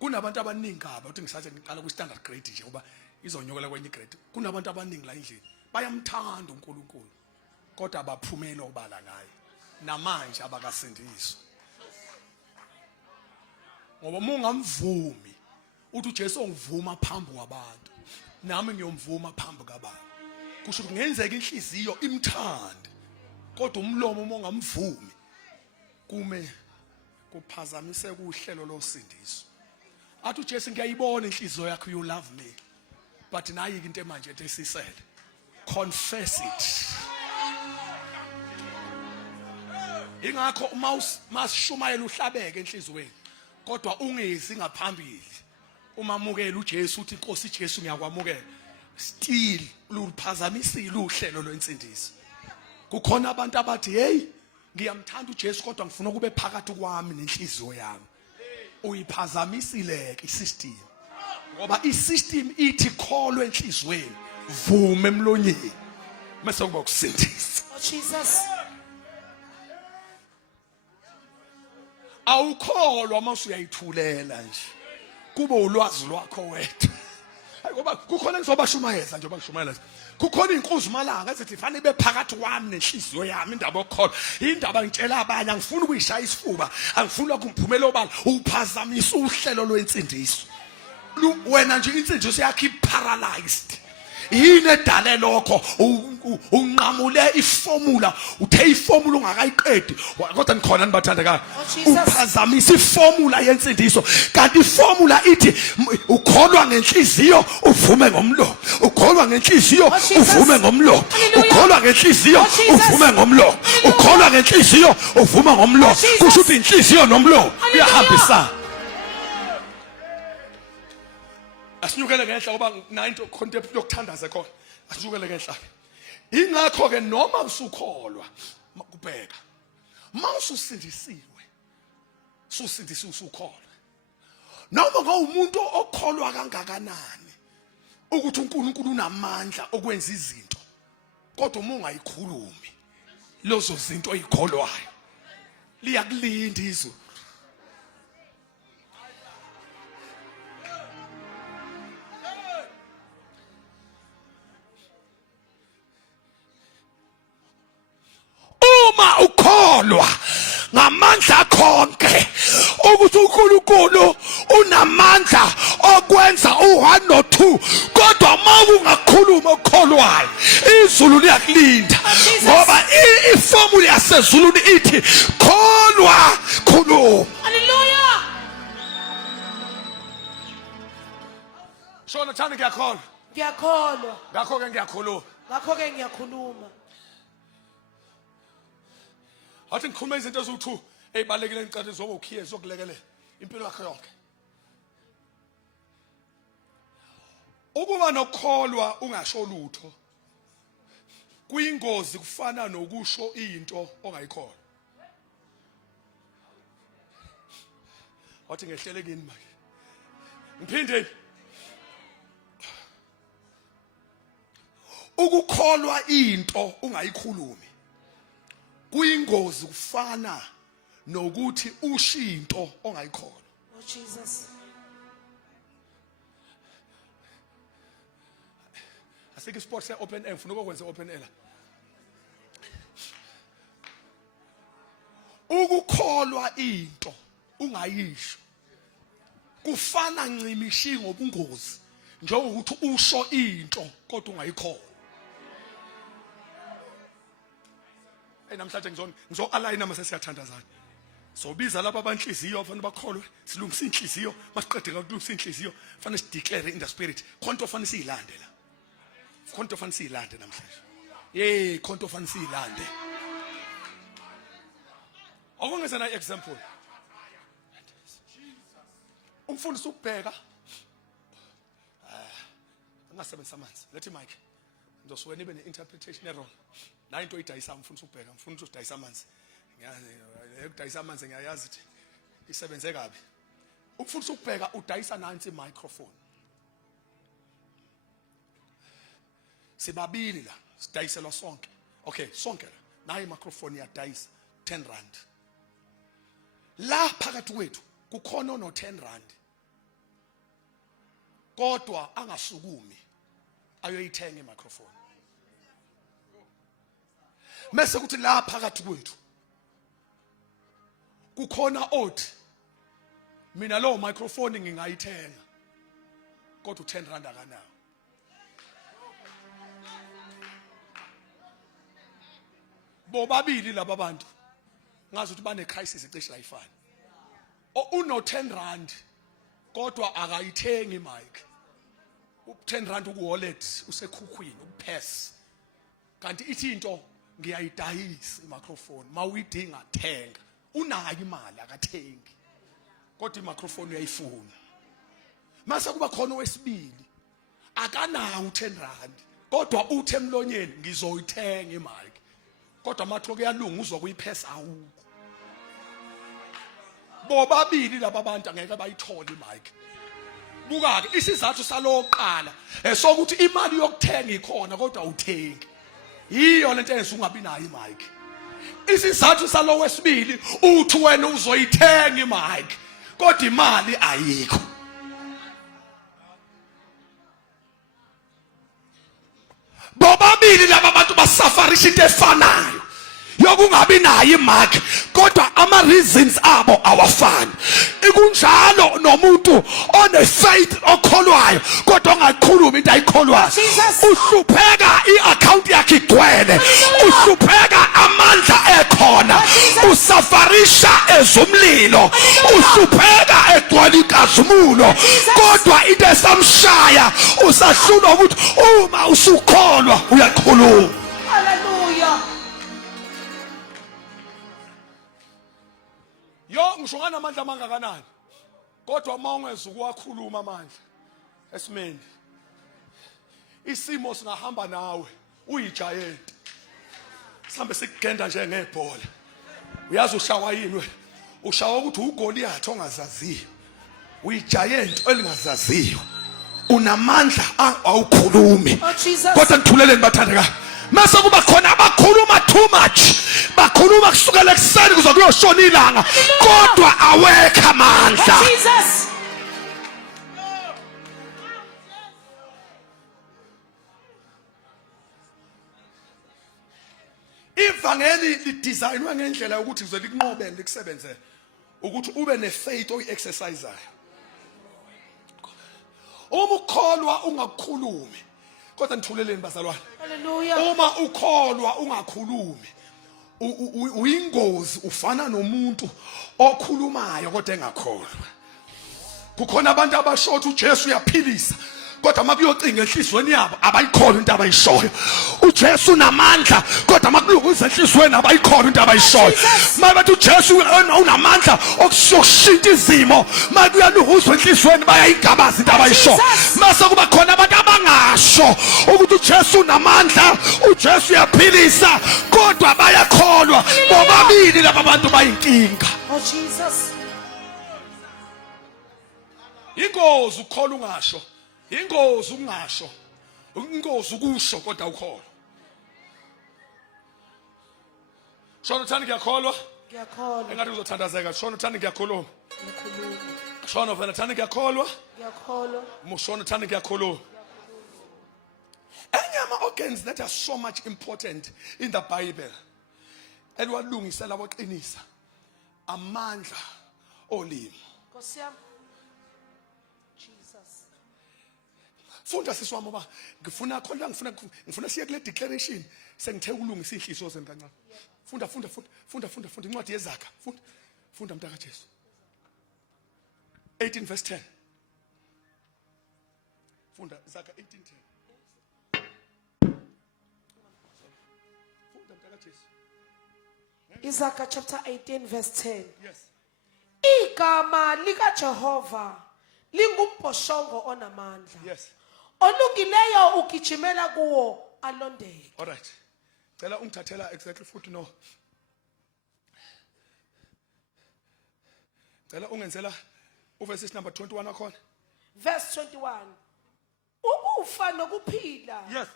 Kunabantu abaningi aba uthi ngisathi ngiqala ku standard grade nje ngoba izonyokela kwenye grade. Kunabantu abaningi la endlini bayamthanda uNkulunkulu kodwa abaphumela obala ngaye namanje abakasindiswa. Ngoba mungamvumi uthi uJesu ongivuma phambi kwabantu nami ngiyomvuma phambi kwabantu. Kusho ukuthi ngenzeka inhliziyo imthande kodwa umlomo mongamvumi kume kuphazamise kuhlelo losindiso. Athi uJesu ngiyayibona inhliziyo yakho you love me but nayi into manje etesisele confess it. Ingakho uma masishumayela uhlabeke enhlizweni kodwa ungezi ngaphambili umamukela uJesu uthi Nkosi Jesu ngiyakwamukela still luphazamisile uhlelo lwensindiso. Kukhona abantu abathi hey ngiyamthanda uJesu kodwa ngifuna kube phakathi kwami nenhliziyo yami. Uyiphazamisile ke isystem ngoba isystem ithi kholwe enhlizweni vume emlonyeni mase kuba ukusindisa. Oh Jesus. Awukholwa mase uyayithulela nje kube ulwazi lwakho wedwa. Hayi ngoba kukhona ngizobashumayeza nje bangishumayela. Kukhona inkuzumalanga ezithi fanele bephakathi kwami nenhliziyo yami indaba yokukholwa. Indaba ngitshela abanye angifuni ukuyishaya isifuba, angifuni ukumphumela obala uphazamisa uhlelo lwensindiso. Wena nje insindiso yakho paralyzed. Yini edale lokho unqamule iformula uthe iformula ungakayiqedi kodwa nikhona nibathandekayo uphazamisa iformula yensindiso kanti iformula ithi ukholwa ngenhliziyo uvume ngomlomo ukholwa ngenhliziyo uvume ngomlomo ukholwa ngenhliziyo uvume ngomlomo ukholwa ngenhliziyo uvume ngomlomo kusho ukuthi inhliziyo nomlomo kuyahambisana. Asinyukele ngenhla ngoba nayo into contempt yokuthandaza khona. Asinyukele ngenhla. ingakho ke noma usukholwa kubheka mawususindisiwe susindisiwe usukholwa noma ngawumuntu okholwa kangakanani ukuthi uNkulunkulu unamandla okwenza izinto kodwa uma ungayikhulumi lozo zinto oyikholwayo liyakulinda izulu uma ukholwa ngamandla konke ukuthi uNkulunkulu unamandla okwenza u1 no2 kodwa mawungakhuluma okholwayo izulu liyakulinda ngoba iformula yasezulwini ithi kholwa khuluma. Hallelujah. Shona thana ngiyakholwa Ngiyakholwa. ngakho ke ngiyakhuluma Ngakho ke ngiyakhuluma. athi ngikhuluma izinto eziwu2 ezibalekile ngicela zoba ukhiye zokulekelela impilo yakho yonke ukuba nokholwa ungasho lutho kuyingozi kufana nokusho into ongayikholwa wathi ngehlelekini manje ngiphinde ukukholwa into ungayikhulumi kuyingozi kufana nokuthi ushinto ongayikholwa. Oh Jesus. Asike sport se open air ngifuna ukwenza open air. Ukukholwa into ungayisho kufana ncimishi ngobungozi njengokuthi usho into kodwa ungayikholwa. Namhlanje ngizo align mase siyathandazana sobiza laba abanhliziyo afanele bakholwe silungisa inhliziyo masiqede kulungisa inhliziyo fanele sideclare in the spirit khonto fanele siyilande la khonto fanele siyilande namhlanje khonto fanele siyilande akungeza na example umfundisi ubheka angasebenzisa amanzi lethi mike ngizosuke nibe ne-interpretation error la into idayisa umfundisi ubheka umfundisi udayisa amanzi ngiyazi ukudayisa amanzi ngiyayazi ukuthi isebenze kabi umfundisi ubheka udayisa nansi microphone sibabili la sidayiselwa sonke okay sonke la nayi microphone yadayisa 10 rand la phakathi kwethu kukhona no 10 rand kodwa angasukumi ayoyithenga imicrophone mase kuthi la phakathi kwethu kukhona othi mina lo microphone ngingayithenga kodwa 10 rand akanayo bobabili laba bantu ngazi ukuthi bane crisis ecishe ayifani uno 10 rand kodwa akayithengi mic u10 rand ukuwallet usekhukhwini ukupass kanti ithi into ngiyayidayisa imicrophone mawuyidinga thenga unayo imali akathengi kodwa imicrophone uyayifuna mase kuba khona owesibili akanawo u10 rand kodwa uthe emlonyeni ngizoyithenga imic kodwa matho kuyalunga uzwa kuyiphesa awukho bobabili laba bantu angeke bayithole imic buka ke isizathu saloqala esokuthi imali yokuthenga ikhona kodwa uthengi yiyo lento esungabi nayo imic isizathu salo wesibili uthi wena uzoyithenga imic kodwa imali ayikho bobabili laba bantu basafarisha into efanayo yokungabi nayo imic kodwa ama reasons abo awafani ikunjalo nomuntu one faith okholwayo kodwa ongakhuluma into ayikholwayo uhlupheka iaccount yakhe igcwele uhlupheka amandla ekhona usafarisha ezomlilo uhlupheka egcwele inkazimulo kodwa into esamshaya usahlulwa ukuthi uma usukholwa uyakhuluma. Hallelujah. Yo ngishongana amandla amangakanani kodwa mawungeza ukuwakhuluma amandla esimeni isimo singahamba nawe uyigiant. Sambe sikugenda nje ngebhola. Uyazi ushawa yini we? Ushawa ukuthi uGoliath ongazaziyo. Uyigiant elingazaziyo. Unamandla awukhulumi. Oh, Jesus. Kodwa ngithuleleni bathandeka. Mase kuba khona abakhuluma too much. Bakhuluma kusukela ekseni kuze kuyoshona ilanga. Kodwa awekho amandla. Oh, Jesus. Ivangeli lidesignwe ngendlela ukuthi kuze likunqobele likusebenzele. Ukuthi ube nefaith oyi-exerciseayo. Uma ukholwa ungakhulumi. Kodwa nithuleleni bazalwane. Hallelujah. Uma ukholwa ungakhulumi uyingozi ufana nomuntu okhulumayo kodwa engakholwa. Kukhona abantu abashotha uJesu uyaphilisa kodwa makuyocinga enhlizweni yabo abayikholwa into abayishoyo. uJesu unamandla kodwa makulunguza enhlizweni abayikholwa into abayishoyo. Mabathi uJesu unamandla okushintsha izimo makuyalunguzwa enhlizweni bayayigabaza into abayishoyo. Mase kuba khona abantu abangasho ukuthi uJesu unamandla uJesu uyaphilisa kodwa bayakholwa. Bobabili laba bantu bayinkinga. Oh, Jesus. Ingozi ukukholwa ungasho. Ingozi ukungasho. Ingozi ukusho kodwa ukholwa. Shona uthanda ngiyakholwa. Ngiyakholwa. Engathi uzothandazeka. Shona uthanda ngiyakhuluma. Ngiyakhuluma. Shona vele uthanda ngiyakholwa. Ngiyakholwa. Mushona uthanda ngiyakhuluma. Any organs that are so much important in the Bible. Elwalungisela aboqinisa. Amandla olimi. Nkosi yami. Jesus. Funda siswami ba ngifuna khona ngifuna siye kule declaration sengithe ukulungisa inhliziyo zenu kancane. Funda incwadi yeZakha. Funda mntaka Jesu. 18 verse 10. Funda Zakha 18:10. Funda mntaka Jesu. Isaiah chapter 18 verse 10. Yes. Igama lika Jehova lingumposhongo onamandla. Yes. Olungileyo ugijimela kuwo alondeke. All right. Cela ungithathela exactly futhi no. Cela ungenzela uverse number 21 akhona. Verse 21. Ukufa nokuphila. Yes.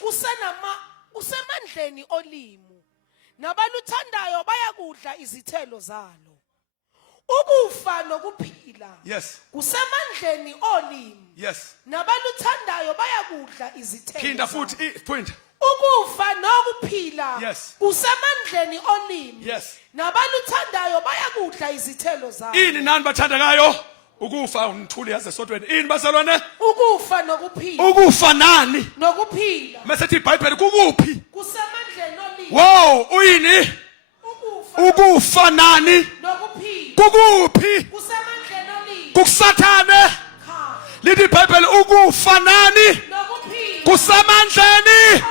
Kusemandleni olimu. Nabaluthandayo bayakudla izithelo zalo. Ukufa nokuphila. Yes. Kusemandleni olimu. Yes. Nabaluthandayo bayakudla izithelo. Phinda futhi point. Ukufa nokuphila. Yes. Kusemandleni olimu. Yes. Nabaluthandayo bayakudla izithelo zalo. Ini nani bathandakayo? Ukufa unithuli yaze sodweni. Ini bazalwane? Ukufa nokuphila. Ukufa nani? Nokuphila. Mase iBhayibheli kukuphi? Kusemandleni olimu. Wow, uyini? Ukufa nani? Nokuphila. Kukuphi? Kusemandleni olimu. Kusathane. Cha. Lithi iBhayibheli ukufa nani? Nokuphila. Kusamandleni. Olimu.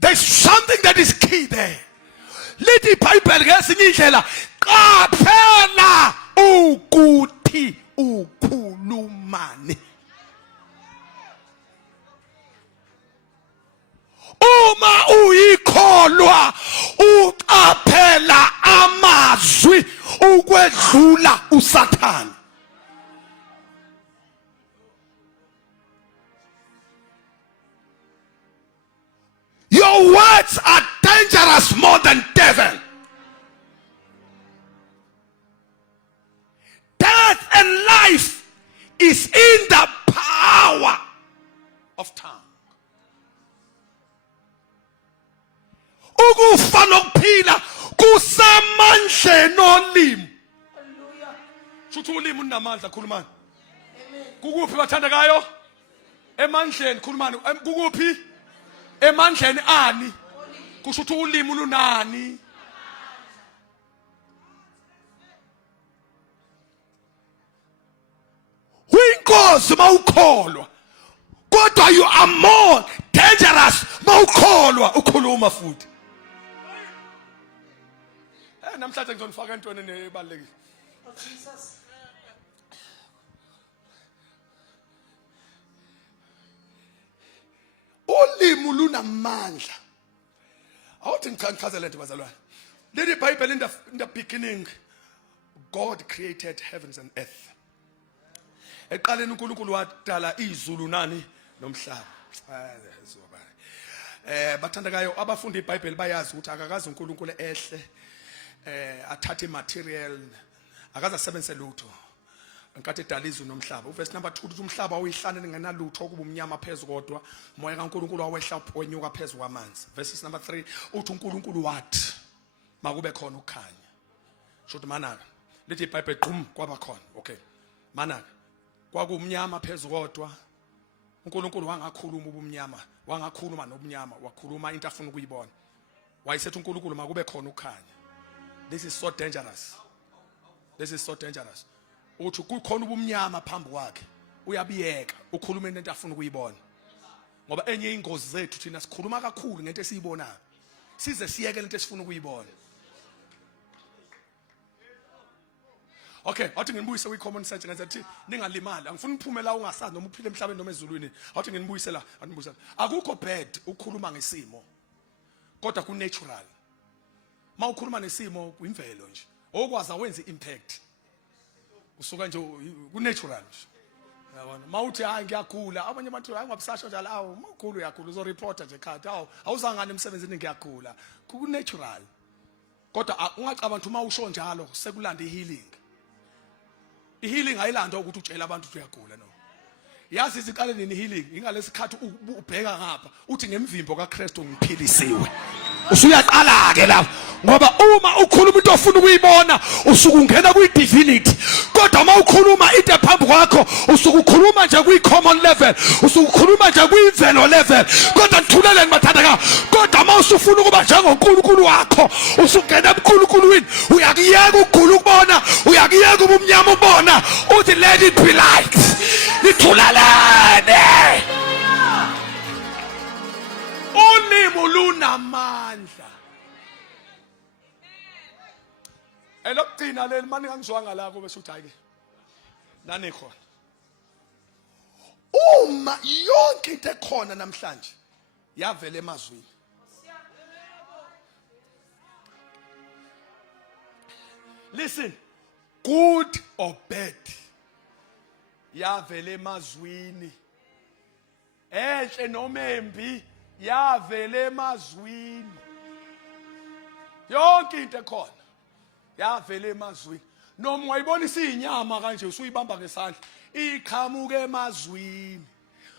There's something that is key there. Lithi iBhayibheli ngesinye indlela qaphela ukuthi ukhulumani. Uma uyikholwa uqaphela amazwi ukwedlula uSathane. Your words are dangerous more than devil. Death and life is in the power of tongue. Ukufa nokuphila kusamandleni olimi. Hallelujah. Shuthi ulimi unamandla khulumani. Kukuphi bathandekayo? Emandleni khulumani. Kukuphi? Emandleni ani? Kusho ukuthi ulimi lunani? Uyinkosi mawukholwa. Kodwa you are more dangerous mawukholwa ukhuluma futhi. Namhlanje ngizonifaka entweni ebalekile. Oh, Jesus. ulimi lunamandla. Awuthi ngichaze lento bazalwane. Leli Bible in the beginning God created heavens and earth. Eqaleni uNkulunkulu wadala izulu nani nomhlaba. Bathandekayo abafunda iBhayibheli bayazi ukuthi akakazi uNkulunkulu ehle athathe material akaze asebenzise lutho. Nkathi edala izulu nomhlaba. Uverse number 2 uthi umhlaba uyihlanene ngenalutho kuba umnyama phezulu kodwa moya kaNkulunkulu wawehla wenyuka phezulu kwamanzi. Verse number 3 uthi uNkulunkulu wathi makube khona ukukhanya. Shothi manaka. Lithi iBhayibheli qhum kwaba khona. Okay. Manaka. Kwakumnyama phezulu kodwa uNkulunkulu wangakhuluma ubumnyama, wangakhuluma nobumnyama, wakhuluma into afuna ukuyibona. Wayesethi uNkulunkulu makube khona ukukhanya. This is so dangerous. This is so dangerous. Uthi kukhona ubumnyama phambi kwakhe, uyabiyeka ukhuluma into afuna ukuyibona. Ngoba enye ingozi zethu thina sikhuluma kakhulu ngento esiyibonayo. Size siyeke lento esifuna ukuyibona. Okay, awuthi nginibuyise kwi-common sense ngathi ningalimali. Angifuni uphume la ungasazi noma uphile emhlabeni noma ezulwini. Awuthi nginibuyise la, anibuyise. Akukho bad ukukhuluma ngesimo. Kodwa ku natural. Mawukhuluma nesimo kuyimvelo nje. Okwazi awenze impact. Usuka nje ku natural nje. Yabona. Mawuthi hayi ngiyagula, abanye abantu hayi ngabusasho njalo awu, mawukhulu uyakhula uzoreporta nje ekhaya. Awu, awuzangani emsebenzini ngiyagula. Ku natural. Kodwa ungacabanga ukuthi uma usho njalo sekulanda ihealing. Healing ayilanda ukuthi utshela abantu ukuthi uyagula no. Yazi iziqale nini healing ingalesikhathi ubheka ngapha uthi ngemvimbo kaKristu ngiphilisiwe. Usuyaqala ke la ngoba uma ukhuluma into ofuna ukuyibona usuku ungena kwi-divinity. Kodwa uma ukhuluma into phambi kwakho usuku ukhuluma nje kwi-common level, usuku ukhuluma nje kwi-velo level. Kodwa ngithuleleni bathandeka. Kodwa uma usufuna ukuba njengoNkulunkulu wakho usungena ebuNkulunkuluwini uyakuyeka ukugula ukubona, uyakuyeka ubumnyama ukubona uthi let it be light. Lithulalane. Ulimi lunamandla. Elokugcina leli manje ngangizwanga la kube suthi hayi ke. Nani khona. Uma yonke into ekhona namhlanje yavela emazwini. Listen, good or bad yavela emazwini. Enhle noma embi yavela emazwini. Yonke into ekhona yavela emazwini. Noma ungayibonisa inyama kanje usuyibamba ngesandla iqhamuke emazwini.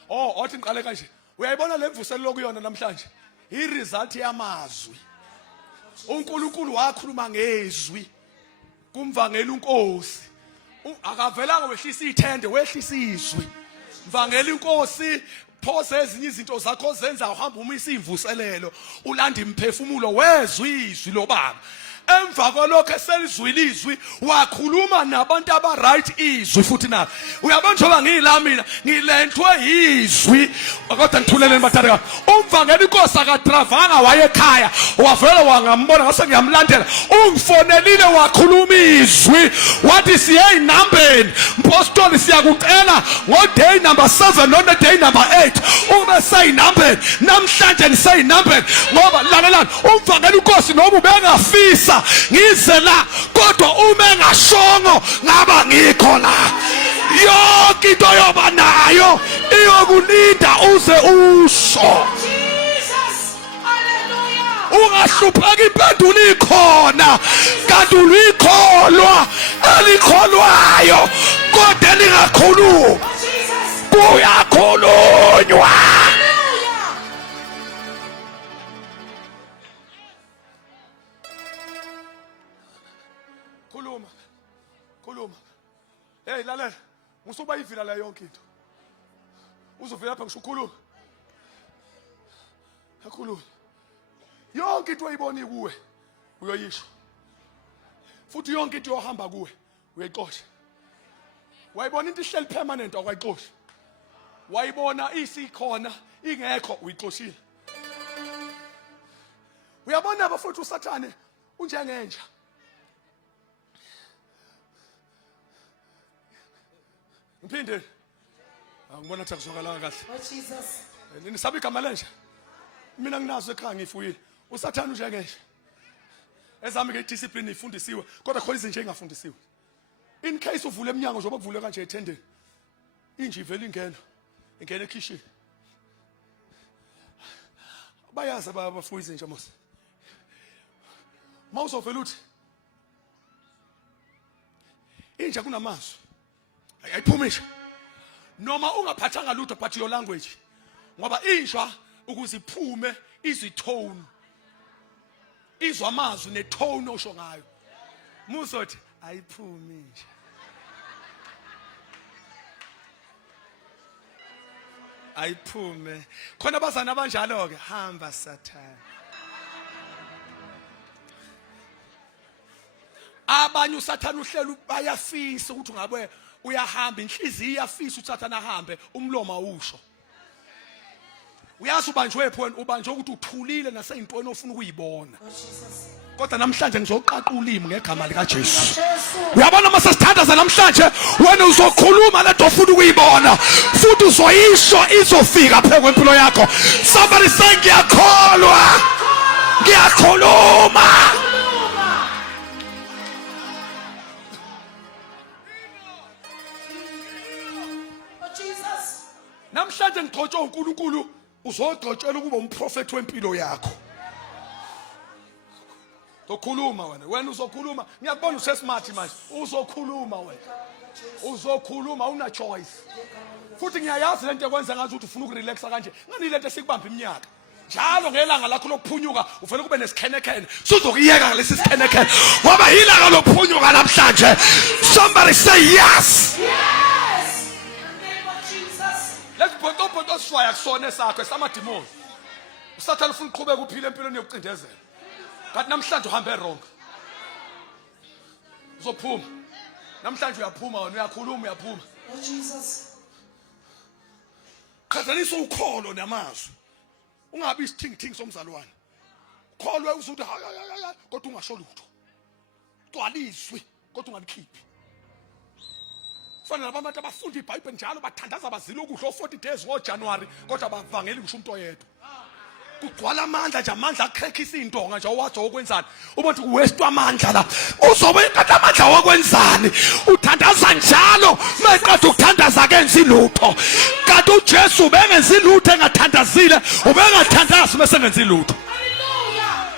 Oh, othi ngiqale kanje. Uyayibona lemvuselo lokuyona namhlanje. I-result yamazwi. uNkulunkulu wakhuluma ngezwi. Kumvangela uNkosi. Akavelanga wehlisa ithende, wehlisa izwi. Mvangela iNkosi. Phosa ezinye izinto zakho zenza uhamba umisa imvuselelo ulanda imphefumulo wezwi izwi lobaba. Emva kwalokho eselizwile izwi wakhuluma nabantu aba right izwi futhi na. Uyabona njengoba ngiyila mina ngilentwe izwi kodwa ngithuleleni bathandeka. Umvangela iNkosi akadravanga waye ekhaya wavela wangambona ngase ngiyamlandela ungifonelile wakhuluma izwi wathi siye inambeni mpostoli siyakucela ngo day number 7 no day number 8 ube sayinambeni namhlanje nisayinambeni ngoba lalelani umvangela iNkosi noma ubengafisa ngize la kodwa uma engashongo ngaba ngikho la. Yonke into yoba nayo iyokulinda uze usho. Ungahlupheka impendulo ikhona kanti uyikholwa elikholwayo kodwa lingakhulumi kuyakhulunywa. Khuluma. Hey lalela, usuba ivila la yonke into. Uzovela lapha ngisho ukhuluma. Akhuluma. Yonke into oyibona kuwe uyoyisho. Futhi yonke into yohamba kuwe uyayixosha. Wayibona into ihleli permanent akwayixosha. Wayibona isikhona ingekho uyixoshile. Uyabona abafuthi uSathane unjengenja. Ngiphinde. Angibona ukuthi akuzwakala kahle. Oh Jesus. Nisabe igama lenje. Mina nginazo ekhaya ngifuyile. Usathana unjeke nje. Ezami ke discipline ifundisiwe kodwa khona izinto engafundisiwe. In case uvule eminyango njengoba kuvule kanje ethendeni. Inji vele ingena ekitchen. Bayazi abafuyi izinja mos. Mawuzovela uthi inja kunamazwi. Ayiphumisha. Noma ungaphathanga lutho but your language. Ngoba inja ukuze iphume izwi tone. Izwa amazwi ne tone osho ngayo. Muzothi ayiphumisha. Ayiphume. Khona abazana abanjalo ke hamba Sathane. Abanye uSathane uhlela bayafisa ukuthi ngabe uyahamba inhliziyo iyafisa uSathane ahambe umlomo awusho. Uyazi ubanjwe phone ubanjwe ukuthi uthulile naseyintweni ofuna ukuyibona. Kodwa namhlanje ngizoqaqa ulimi ngegama lika Jesu. Uyabona mase sithandaza namhlanje wena uzokhuluma lento ofuna ukuyibona futhi uzoyisho izofika phela kwempilo yakho. Somebody say ngiyakholwa. Ngiyakhuluma. Namhlanje ngigcotshwe uNkulunkulu uzogcotshela ukuba umprofeti wempilo yakho. Uzokhuluma wena uzokhuluma. Ngiyakubona usesmart manje. Uzokhuluma wena. Uzokhuluma una choice. Futhi ngiyayazi lento ekwenza ngathi uthi ufuna ukurelaxa kanje. Ngani lento esikubamba iminyaka. Njalo ngelanga lakho lokuphunyuka ufuna kube nesikhenekene. Sizokuyeka ngalesi sikhenekene. Ngoba ilanga lokuphunyuka namhlanje. Somebody say yes. Yes. In the name of Jesus. Let's put us fire kusone sakho esamadimoni. Usathana ufuna uqhubeka uphile empilweni yokucindezela. Kanti namhlanje uhambe wrong. Uzophuma. Namhlanje uyaphuma wena uyakhuluma uyaphuma. Oh Jesus. Qhathanisa ukholo namazwi. Ungabi isithingithingi somzalwane. Kholwe usuthi ha kodwa ungasho lutho. Gcwaliswe kodwa ungalikhiphi. Fanele abantu abafunda iBhayibheli njalo bathandaza bazile ukudla 40 days ngoJanuary kodwa bavangeli ngisho umuntu oyedwa. Kugcwala amandla nje amandla akrekhisa intonga nje owathi okwenzani umuntu uwaste amandla la uzobe kanti amandla wakwenzani uthandaza njalo maqeda ukuthandaza kenzi lutho kanti uJesu bengenzi lutho engathandazile ubengathandazi bese ngenzi lutho. Hallelujah.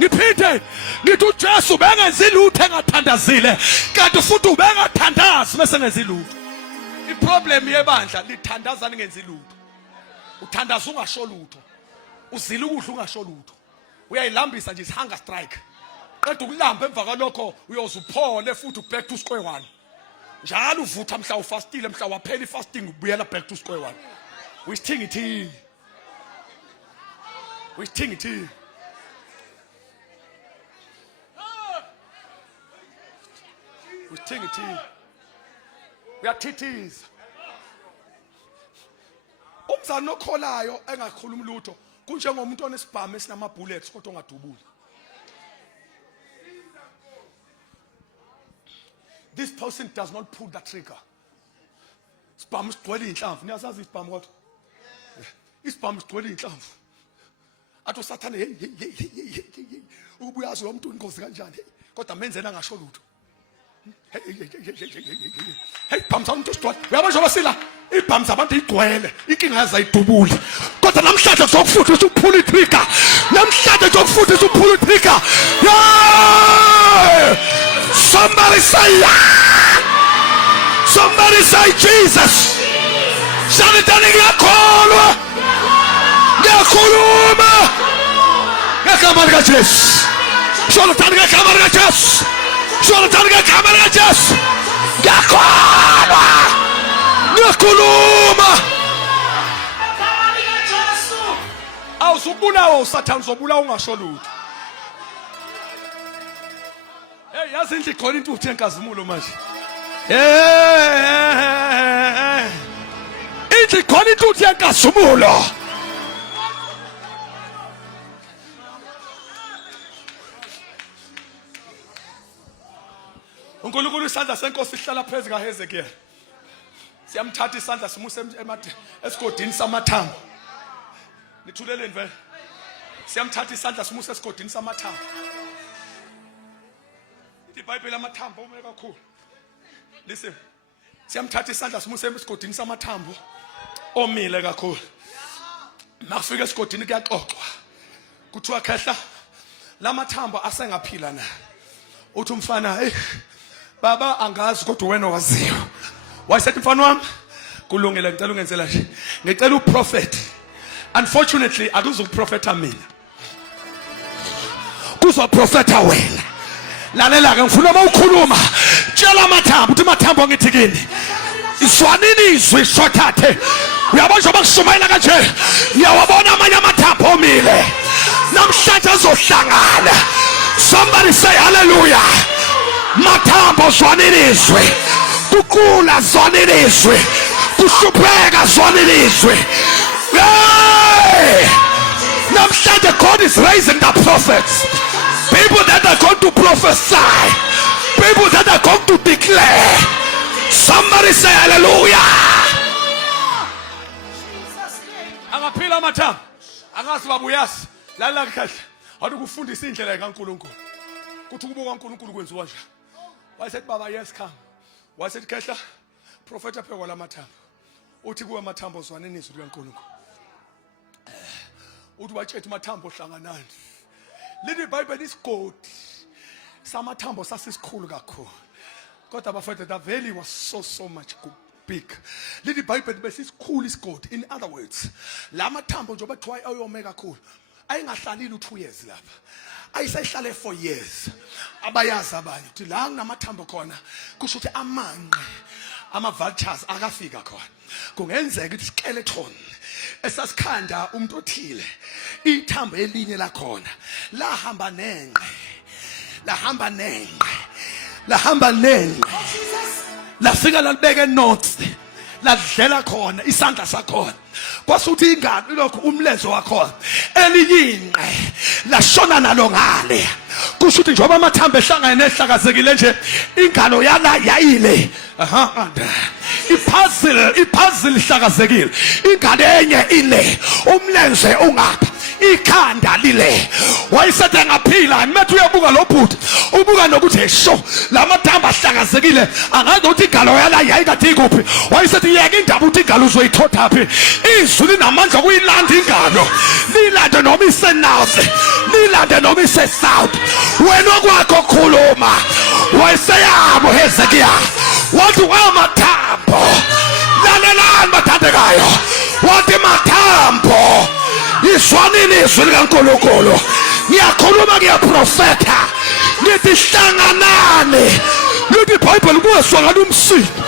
Ngiphinde ngithi uJesu bengenzi lutho engathandazile kanti futhi ubengathandazi bese ngenzi lutho. Iproblem yebandla lithandaza ningenzi lutho. Uthandaza ungasho lutho. Uzila ukudla ungasho lutho. Uyayilambisa nje hunger strike. Qeda ukulamba emva kwalokho uyozuphole futhi back to square one. Njalo uvutha mhla ufastile mhla waphela ifasting ubuyela back to square one. Wisithingithini. Wisithingithini. Wisithingithini. Uyathithiza. Umzana okholayo engakhuluma lutho kunjengomuntu onesibhamu esinama bullets kodwa ongadubuli. This person does not pull the trigger. Sibhamu sigcwele inhlamvu. Niyasazi isibhamu kodwa? Isibhamu sigcwele inhlamvu. Athi uSathane hey ubuyazi lo muntu inkosi kanjani kodwa menzena angasho lutho. Hey bhamsa umuntu sigcwele. Uyabona njengoba sila ibhamsa abantu igcwele inkinga yaza idubuli. Kodwa namhlanje sokufuthi usuphula itrigger. Namhlanje sokufuthi usuphula itrigger. Somebody say yeah. Somebody say Jesus. Sanitani ngiyakholwa. Ngiyakhuluma. Ngegama lika Jesu. Sanitani ngegama lika Jesu. Sanitani ngegama lika Jesu. Ngiyakholwa. Ngiyakhuluma. Ngegama lika Jesu. Awusubulawa uSathane uzobulawa ungasho lutho. Hey yazi indli khona intuthu yenkazimulo manje. Indli khona intuthu yenkazimulo. uNkulunkulu isandla senkosi sihlala phezu kaHezekiya. Siyamthatha isandla simuse esigodini samathambo. Nithuleleni vele. Siyamthatha isandla simuse esigodini samathambo. IBhayibheli amathambo omele kakhulu. Listen. Siyamthatha isandla simuse esigodini samathambo omile kakhulu. Makufika esigodini kuyaxoxwa. Kuthiwa khehla lamathambo asengaphila na. Uthi umfana, "Hey baba angazi kodwa wena waziyo." Wayesethi mfana wami, kulungile ngicela ungenzela nje. Ngicela uprofeti. Unfortunately akuzukuprofeta mina. Kuzoprofeta wena. Lalela ke ngifuna ukukhuluma. Tshela amathambo uthi mathambo ngithi kini. Iswanini izwi shothathe. Uyabona njengoba kushumayela kanje. Uyawabona amanye amathambo omile. Namhlanje azohlangana. Somebody say hallelujah. Mathambo zwanini izwi. Kukula zwanini izwi. Kuhlupheka zwanini izwi. Namhlanje God is raising the prophets. People that are going to prophesy. People that are going to declare. Somebody say hallelujah. Angaphila amathambo. Angazi babuyasi. Lala kahle. Awuthi kufundisa indlela kaNkulunkulu. Kuthi ukubuka kaNkulunkulu kwenziwa njani. Wayesethi baba yes come. Wayesethi khehla prophet phekwa lamathambo. Uthi kuwe amathambo zwaneni izwi likaNkulunkulu. Uthi bachethi amathambo hlanganani. Lithi iBhayibheli isigodi samathambo sasisikhulu kakhulu. Kodwa abafethu the valley was so much big. Lithi iBhayibheli besisikhulu isigodi. In other words, lamathambo njengoba kuthiwa ayome kakhulu. Ayingahlalile u2 years lapha. Ayisehlale 4 years. Abayazi abanye uthi la kunamathambo khona kusho ukuthi amanqe ama vultures akafika khona. Kungenzeka ukuthi skeleton esasikhanda umuntu othile ithambo elinye la khona lahamba nenqe. Lahamba nenqe. Lafika lalibeke notes. Ladlela khona isandla sakhona. Kwasuthi ingane lokho umlenze wakho eliyinqe lashona nalo ngale. Kusho ukuthi njoba amathambo ehlangane nehlakazekile nje ingalo yana yayile. Ipuzzle ihlakazekile. Ingane enye ile umlenze ungapha. Ikhanda lile. Wayesethi ngaphila imethu uyabuka lo bhuti. Ubuka nokuthi sho lamathambo ahlakazekile angazi ukuthi igalo yala yayikathi kuphi. Wayesethi yeke indaba uthi igalo uzoyithotha phi. Izwi linamandla kuyilanda ingalo. Lilande noma isenorth. Lilande noma isesouth. Wena okwakho khuluma. Wayeseyabo Hezekiya. Wathi amathambo. Lalelani bathandekayo. Wathi mathambo. Izwanini izwi likaNkulunkulu. Ngiyakhuluma ngiyaprofeta. Ngithi hlanganani. Lithi iBhayibheli kuweswakala umsindo.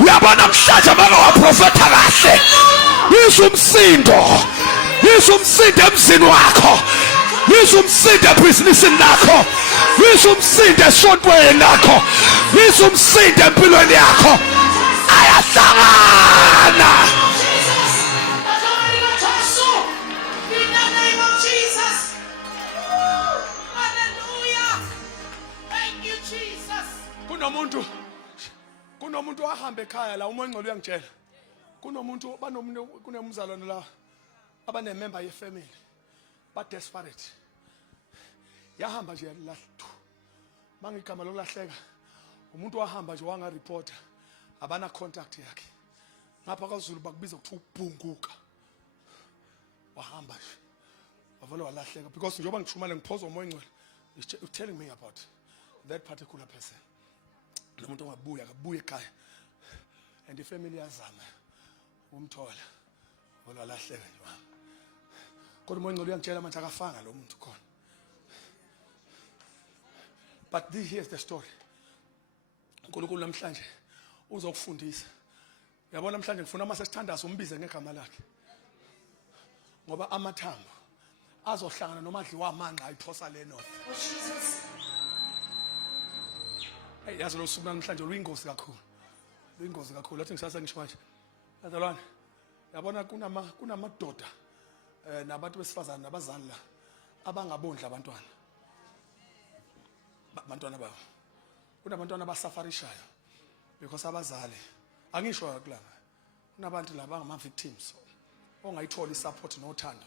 Uyabona namhlanje maka waprofeta kahle. Yizwa umsindo. Yizwa umsindo emzini wakho. Yizwa umsindo ebhizinisini lakho. Yizwa umsindo esontweni lakho. Yizwa umsindo empilweni yakho. Ayahlangana. Kunomuntu ahamba ekhaya la uMongcolo uyangitshela. Kunomzalwane la abanemember yefamily. Ba desperate. Yahamba nje lahlu. Mangigama lokulahleka. Umuntu wahamba nje wanga reporter. Abana contact yakhe. Ngapha kwaZulu bakubiza ukuthi ubhunguka. Wahamba nje. Wavele walahleka because njengoba ngishumale ngiphoza uMongcolo. You're telling me about that particular person. Lo muntu ongabuya akabuye ekhaya and ifamily yazama umthola wona lahleka nje mama kodwa uMongcolo uyangitshela manje akafanga lo muntu khona. But here's the story. uNkulunkulu namhlanje uzokufundisa. Uyabona namhlanje ngifuna uma sesithandaza umbize ngegama lakhe ngoba amathambo azohlangana nomadli wamanqa ayiphosa le north. Hey yazi lo suku namhlanje luyingozi kakhulu. Luyingozi kakhulu. Lathi ngisasa ngisho manje. Bazalwane. Yabona kunamadoda nabantu besifazana nabazali la abangabondla abantwana. Abantwana babo. Kunabantwana abasafarishayo. because abazali angisho kulanga kunabantu laba ngama victims ongayithola isupport nothando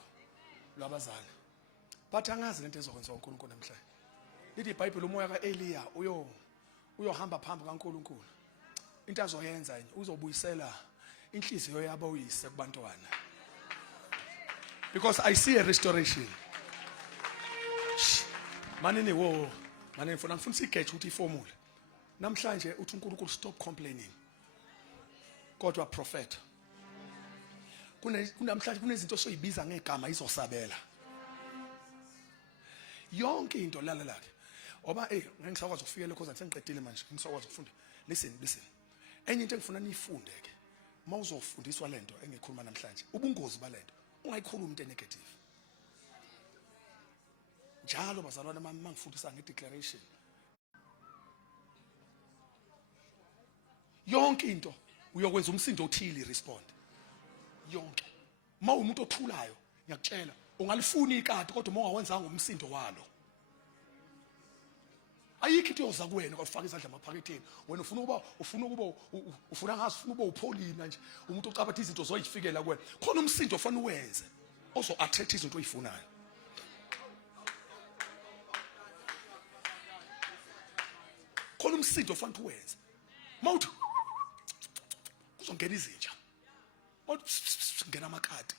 lwabazali, but angazi lento ezokwenziwa uNkulunkulu namhlanje. Lithi iBhayibheli umoya kaEliya uyohamba phambi kaNkulunkulu, into azoyenza uzobuyisela inhliziyo yabo uyise kubantwana, because I see a restoration. Manini ngifuna sigeje ukuthi iformula namhlanje uthi uNkulunkulu stop complaining, kodwa prophet kunamhlanje kunezinto soyibiza ngegama izosabela yonke into lalalake oba ngeke ngisakwazi ukufikela because sengiqedile manje ngisakwazi ukufunda. Listen enye into engifuna niyifunde ke mawuzofundiswa lento engikhuluma namhlanje, ubungozi balento ungayikhuluma into negative. Njalo bazalwane bami mangifundisa ngedeclaration yonke into uyokwenza umsindo othile respond yonke. Umuntu othulayo ngiyakutshela ungalifuna ikati kodwa uma ungawenzanga umsindo walo ayikho into yoza kuwena kwafaka izandla emaphaketheni. Wena ufuna ngazi ufuna uPaulina nje umuntu ocabatha izinto zoyifikela kuwena, khona umsindo ofana uwenze ozo attract izinto oyifunayo. Khona umsindo ofana uwenze mawuthi kuzongena izinja ngena amakati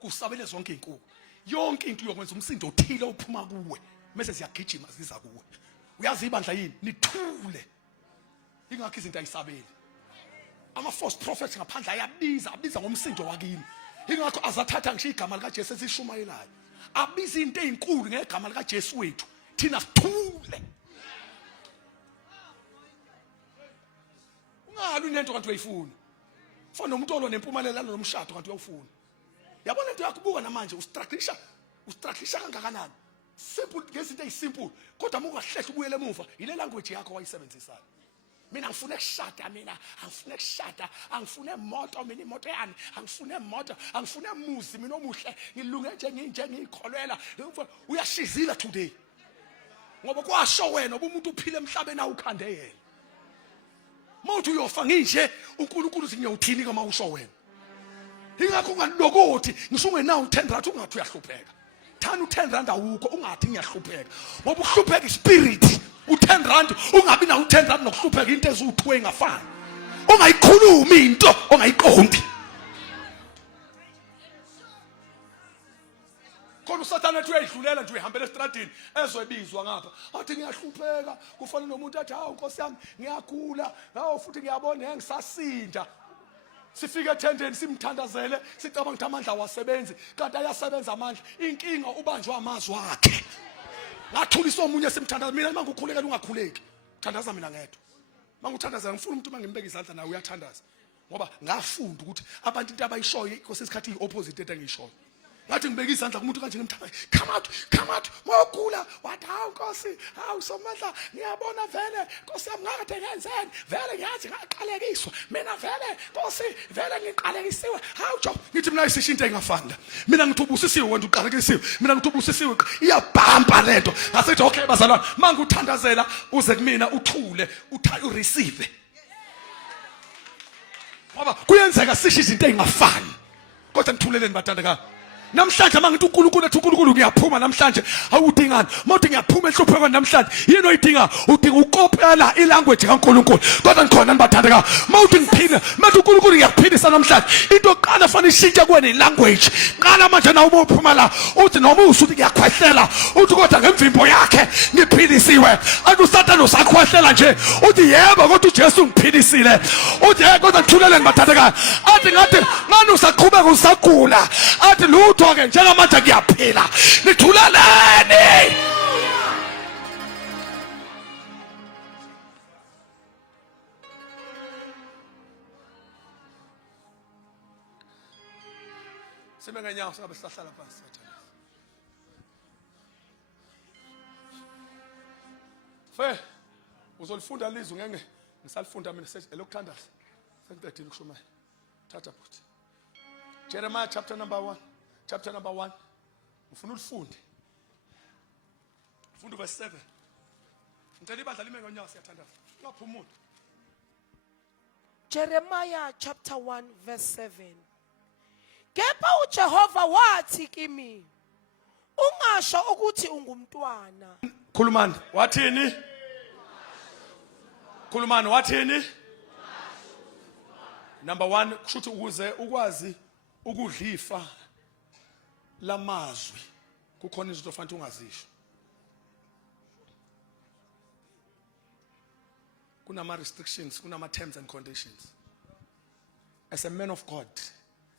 kusabele zonke izinkukhu, yonke into uyokwenza umsindo othile ophuma kuwe mase siyagijima ziza kuwe. Uyazi ibandla yini nithule, ingakho izinto ayisabeli. Ama false prophets ngaphandle abiza ngomsindo wakini, ingakho azathatha ngisho igama lika Jesu esishumayelayo, abiza into ezinkulu ngegama lika Jesu wethu, thina sithule. Ungalu nento kanti uyayifuna, ufana nomuntu olo nempumelelo nomshado kanti uyawufuna. Yabona into yakubuka namanje ustructure kangakanani simple ngezinto ezisimple, kodwa uma ungahlehla ubuyele emuva ile language yakho wayisebenzisayo. Mina ngifuna ukushada, angifune imoto, mina imoto yami angifune imoto, angifune umuzi mina omuhle ngilunge nje ngikholwela. Uyashizila today ngoba kwasho wena umuntu uphile emhlabeni awukhande yena. Mawuthi uyofa nginje uNkulunkulu uzinyawuthini kama usho wena. Ingakho ungalokoti ngisho ungenawo 10 rand ungathi uyahlupheka. Thana u10 rand awukho ungathi ngiyahlupheka. Ngoba ukuhlupheka ispirit, u10 rand ungabi nawo 10 rand nokuhlupheka into ezu2 engafani. Ungayikhuluma into ongayiqondi. Khona uSathane ethi uyayidlulela nje uyihambela estradini ezoyibizwa ngapha. Athi ngiyahlupheka, kufanele nomuntu athi hawu Nkosi yami ngiyagula, hawu futhi ngiyabona ngisasinda. Sifike ethendeni simthandazele sicabanga ukuthi amandla awasebenzi, kanti ayasebenza amandla. Inkinga ubanjwe amazwi akhe. Ngathulisa omunye simthandaza, mina mangukhuleka ungakhuleki. Thandaza mina ngedwa. Manguthandaza ngifuna umuntu mangimibeka izandla nawe uyathandaza. Ngoba ngafunda ukuthi abantu into abayishoyo Nkosi isikhathi iopposite into engiyishoyo. Ngathi ngibeka izandla kumuntu kanje ngimthanda, come out mawugula wathi hawu Nkosi, hawu Somandla ngiyabona vele Nkosi yami ngakade ngenzeni, vele ngiyathi ngaqalekiswa mina, vele Nkosi vele ngiqalekisiwe. Hawu jo ngithi mina isisho into engafani la, mina ngithi ubusisiwe wena uqalekisiwe, mina ngithi ubusisiwe iyabhampa lento. Ngasithi okay bazalwane manguthandazela uze kumina uthule ureceive, ngoba kuyenzeka sisho izinto engafani kodwa ngithuleleni bathandeka. Namhlanje mangithi uNkulunkulu ethi uNkulunkulu ngiyaphuma namhlanje awudingani, mawuthi ngiyaphuma enhluphekweni namhlanje yini oyidinga? Udinga ukopela ilanguage kaNkulunkulu. Kodwa ngikhona nibathandeka mawuthi ngiphila mathi uNkulunkulu ngiyakuphilisa namhlanje, into oqala fanele ishintshe kuwena ilanguage. Qala manje nawe uphuma la uthi noma usuthi ngiyakhwehlela uthi kodwa ngemvimbo yakhe ngiphilisiwe. Athi uSathane usakhwehlela nje uthi yebo kodwa uJesu ngiphilisile. Uthi kodwa ngithulele nibathandeka athi ngani usaqhubeka usagula, athi lutho ke njengamanje kuyaphila. Nithuleleni. Sime ngenyawo singabe sihlala phansi. Fe uzolifunda lizwi ngeke ngisalifunda mina elokuthandaza sengiqedile ukushumayela. Thatha futhi Jeremiah chapter number 1. Ngifuna ulifunde. Fundo verse 7. ngicela ibandla lime ngonyawo siyathandana ungaphumuli. Jeremiah chapter 1 verse 7. Kepha uJehova wathi kimi, ungasho ukuthi ungumntwana. Khulumani wathini? Khulumani wathini? Number 1 kushuthi ukuze ukwazi ukudlifa lamazwi kukhona izinto ofanele ungazisho. Kunama restrictions, kunama terms and conditions. As a man of God,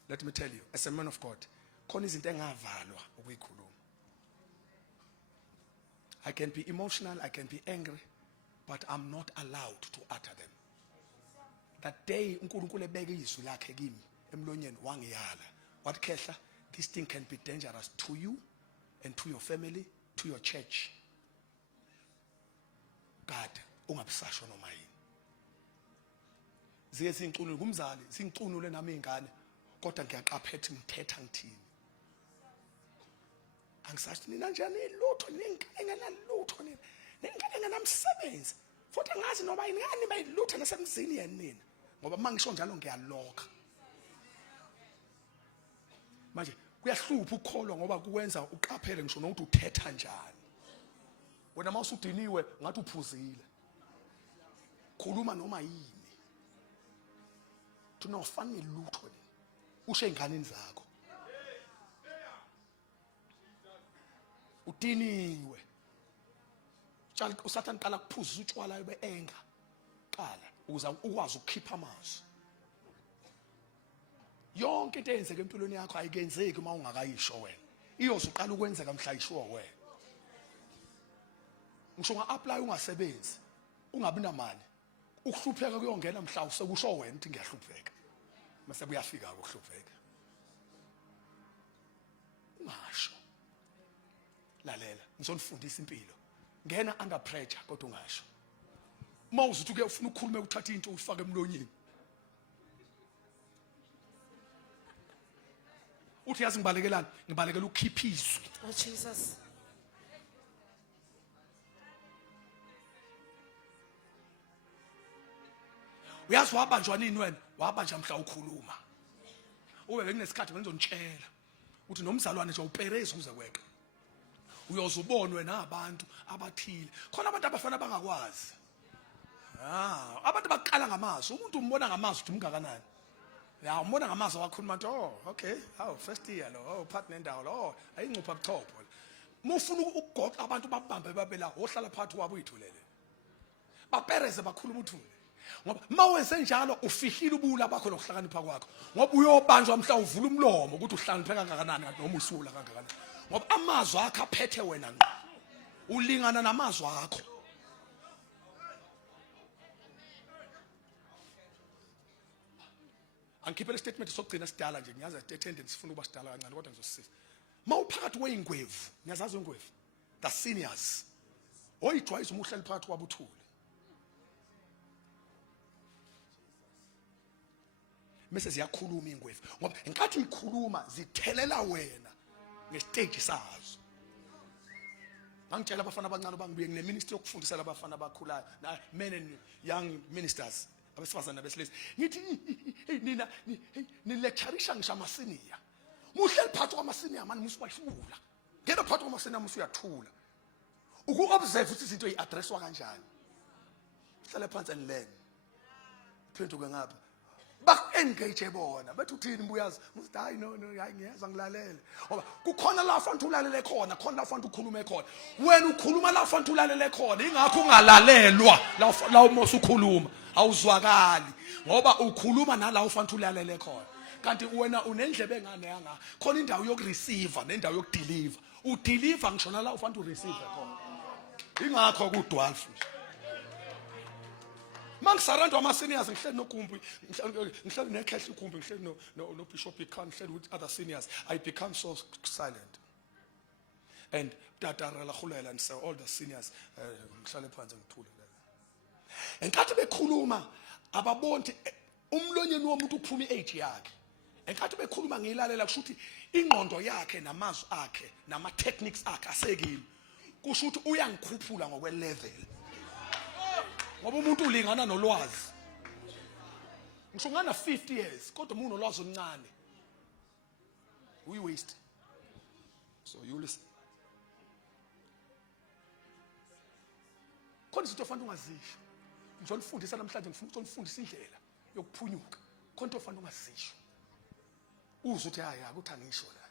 let me tell you, as a man of God, khona izinto engavalwa ukuyikhuluma. I can be emotional, I can be angry, but I'm not allowed to utter them. That day uNkulunkulu ebeke izwi lakhe kimi emlonyeni wangiyala. What khehla, this thing can be dangerous to you and to your family, to your church. God, ungabisasho noma yini. Ziye singcunule kumzali, singcunule nami ingane, kodwa ngiyaqaphethe ngithetha ngithini. Angisathi nina njani lutho ningane lutho nina. Ningane nganamsebenzi. Futhi ngazi noma yini ngani bayilutha nasemzini yeni nina. Ngoba mangisho njalo ngiyaloka. Manje kuyahlupha ukukholwa ngoba kuwenza uqaphele ngisho nokuthi uthetha njani. Wena mawusudiniwe ngathi uphuzile. Khuluma noma yini. Tunofane lutho ni. Ushe enganeni zakho. Udiniwe. Tshali uSathane qala kuphuza utshwala beenga. Qala ukuze ukwazi ukukhipha amazwi. Yonke into eyenzeka empilweni yakho ayikenzeki uma ungakayisho wena. Iyozuqala ukwenzeka mhla ishiwo wena. Ngisho nga-apply ungasebenzi, ungabi namali. Ukuhlupheka kuyongena mhla usekusho wena ukuthi ngiyahlupheka. Mase kuyafika ukuhlupheka. Ungasho. Lalela, ngizonifundisa impilo. Ngena under pressure kodwa ungasho. Uma uzuthi uke ufuna ukukhuluma ukuthatha into ufake emlonyeni. Uthi yazi ngibalekelani? Ngibalekela ukukhipha izwi. Oh Jesus. Uyazi wabanjwa nini wena? Wabanja mhla ukhuluma. Ube bekunesikhathi ngizonitshela uthi nomzalwane nje upereza uze kweke. Uyozubonwe nabantu abathile. Khona abantu abafana bangakwazi. Abantu baqala ngamazwi. Umuntu umbona ngamazwi ukuthi umngakanani. Ya umbona ngamazwi wakhuluma nje okay, first year lo, partner endawo lo, ayincupha buchopho. Mufuna ukugoqa abantu babambe babela ohlala phakathi kwabo uyithulele. Bapereze bakhuluma uthule. Ngoba mawenze njalo ufihile ubula bakho nokuhlakanipha kwakho. Ngoba uyobanjwa mhla uvula umlomo ukuthi uhlakaniphe kangakanani noma usula kangakanani. Ngoba amazwi akho aphethe wena ngqo. Ulingana namazwi akho. Angikhiphele statement sokugcina sidala nje ngiyazi attendance sifuna ukuba sidala kancane kodwa ngizosisiza. Mawuphakathi weingwevu, ngiyazazi ingwevu. The seniors. Oyijwayeza umuhleli phakathi kwabo uthule. Mase ziyakhuluma ingwevu ngoba enkathi ngikhuluma zithelela wena ngestage sazo. Ngangitshela abafana abancane bangibuye ngine ministry yokufundisa labafana abakhulayo na men and young ministers abesifazana nabesilisa. Ngithi nina ni lectureisha ngisho amasenior. Muhleli phakathi kwamasenior manje musubashula. Ngena phakathi kwamasenior musuyathula. Uku-observe ukuthi izinto yi-addresswa kanjani. Hlale phansi and learn. Phenduke ngapha. Bak-engage bona bethi uthini mbuyazi ngithi hayi no hayi ngiyaza ngilalele ngoba kukhona la ufanele ulalele khona la ufanele ukhulume khona wena ukhuluma la ufanele ulalele khona ingakho ungalalelwa la umosa ukhuluma awuzwakali ngoba ukhuluma nala ufanele ulalele khona kanti wena unendlebe engane yanga khona indawo yokureceive nendawo yokudeliver udeliver ngisho la ufanele ureceive khona ingakho ku12 Mangisarandwa ama-seniors ngihleli noGumbi ngihleli nekhehla uGumbi ngihleli no Bishop Ikhan ngihleli with other seniors I become so silent and tatarela khulela and all the seniors ngihlale phansi ngithule enkathi bekhuluma ababonti umlonyeni womuntu uphuma i-age yakhe enkathi bekhuluma ngilalela kusho ukuthi ingqondo yakhe namazwi akhe nama techniques akhe asekimi kusho ukuthi uyangikhuphula ngokwe level ngoba umuntu ulingana nolwazi. Ngisho ngana 50 years kodwa umuntu unolwazi oluncane. We waste. So you listen. Khona izinto ofanele ungazisho. Ngizonifundisa namhlanje ngifuna ukufundisa indlela yokuphunyuka. Khona into ofanele ungazisho. Uzwe ukuthi hayi akuthi angisho la.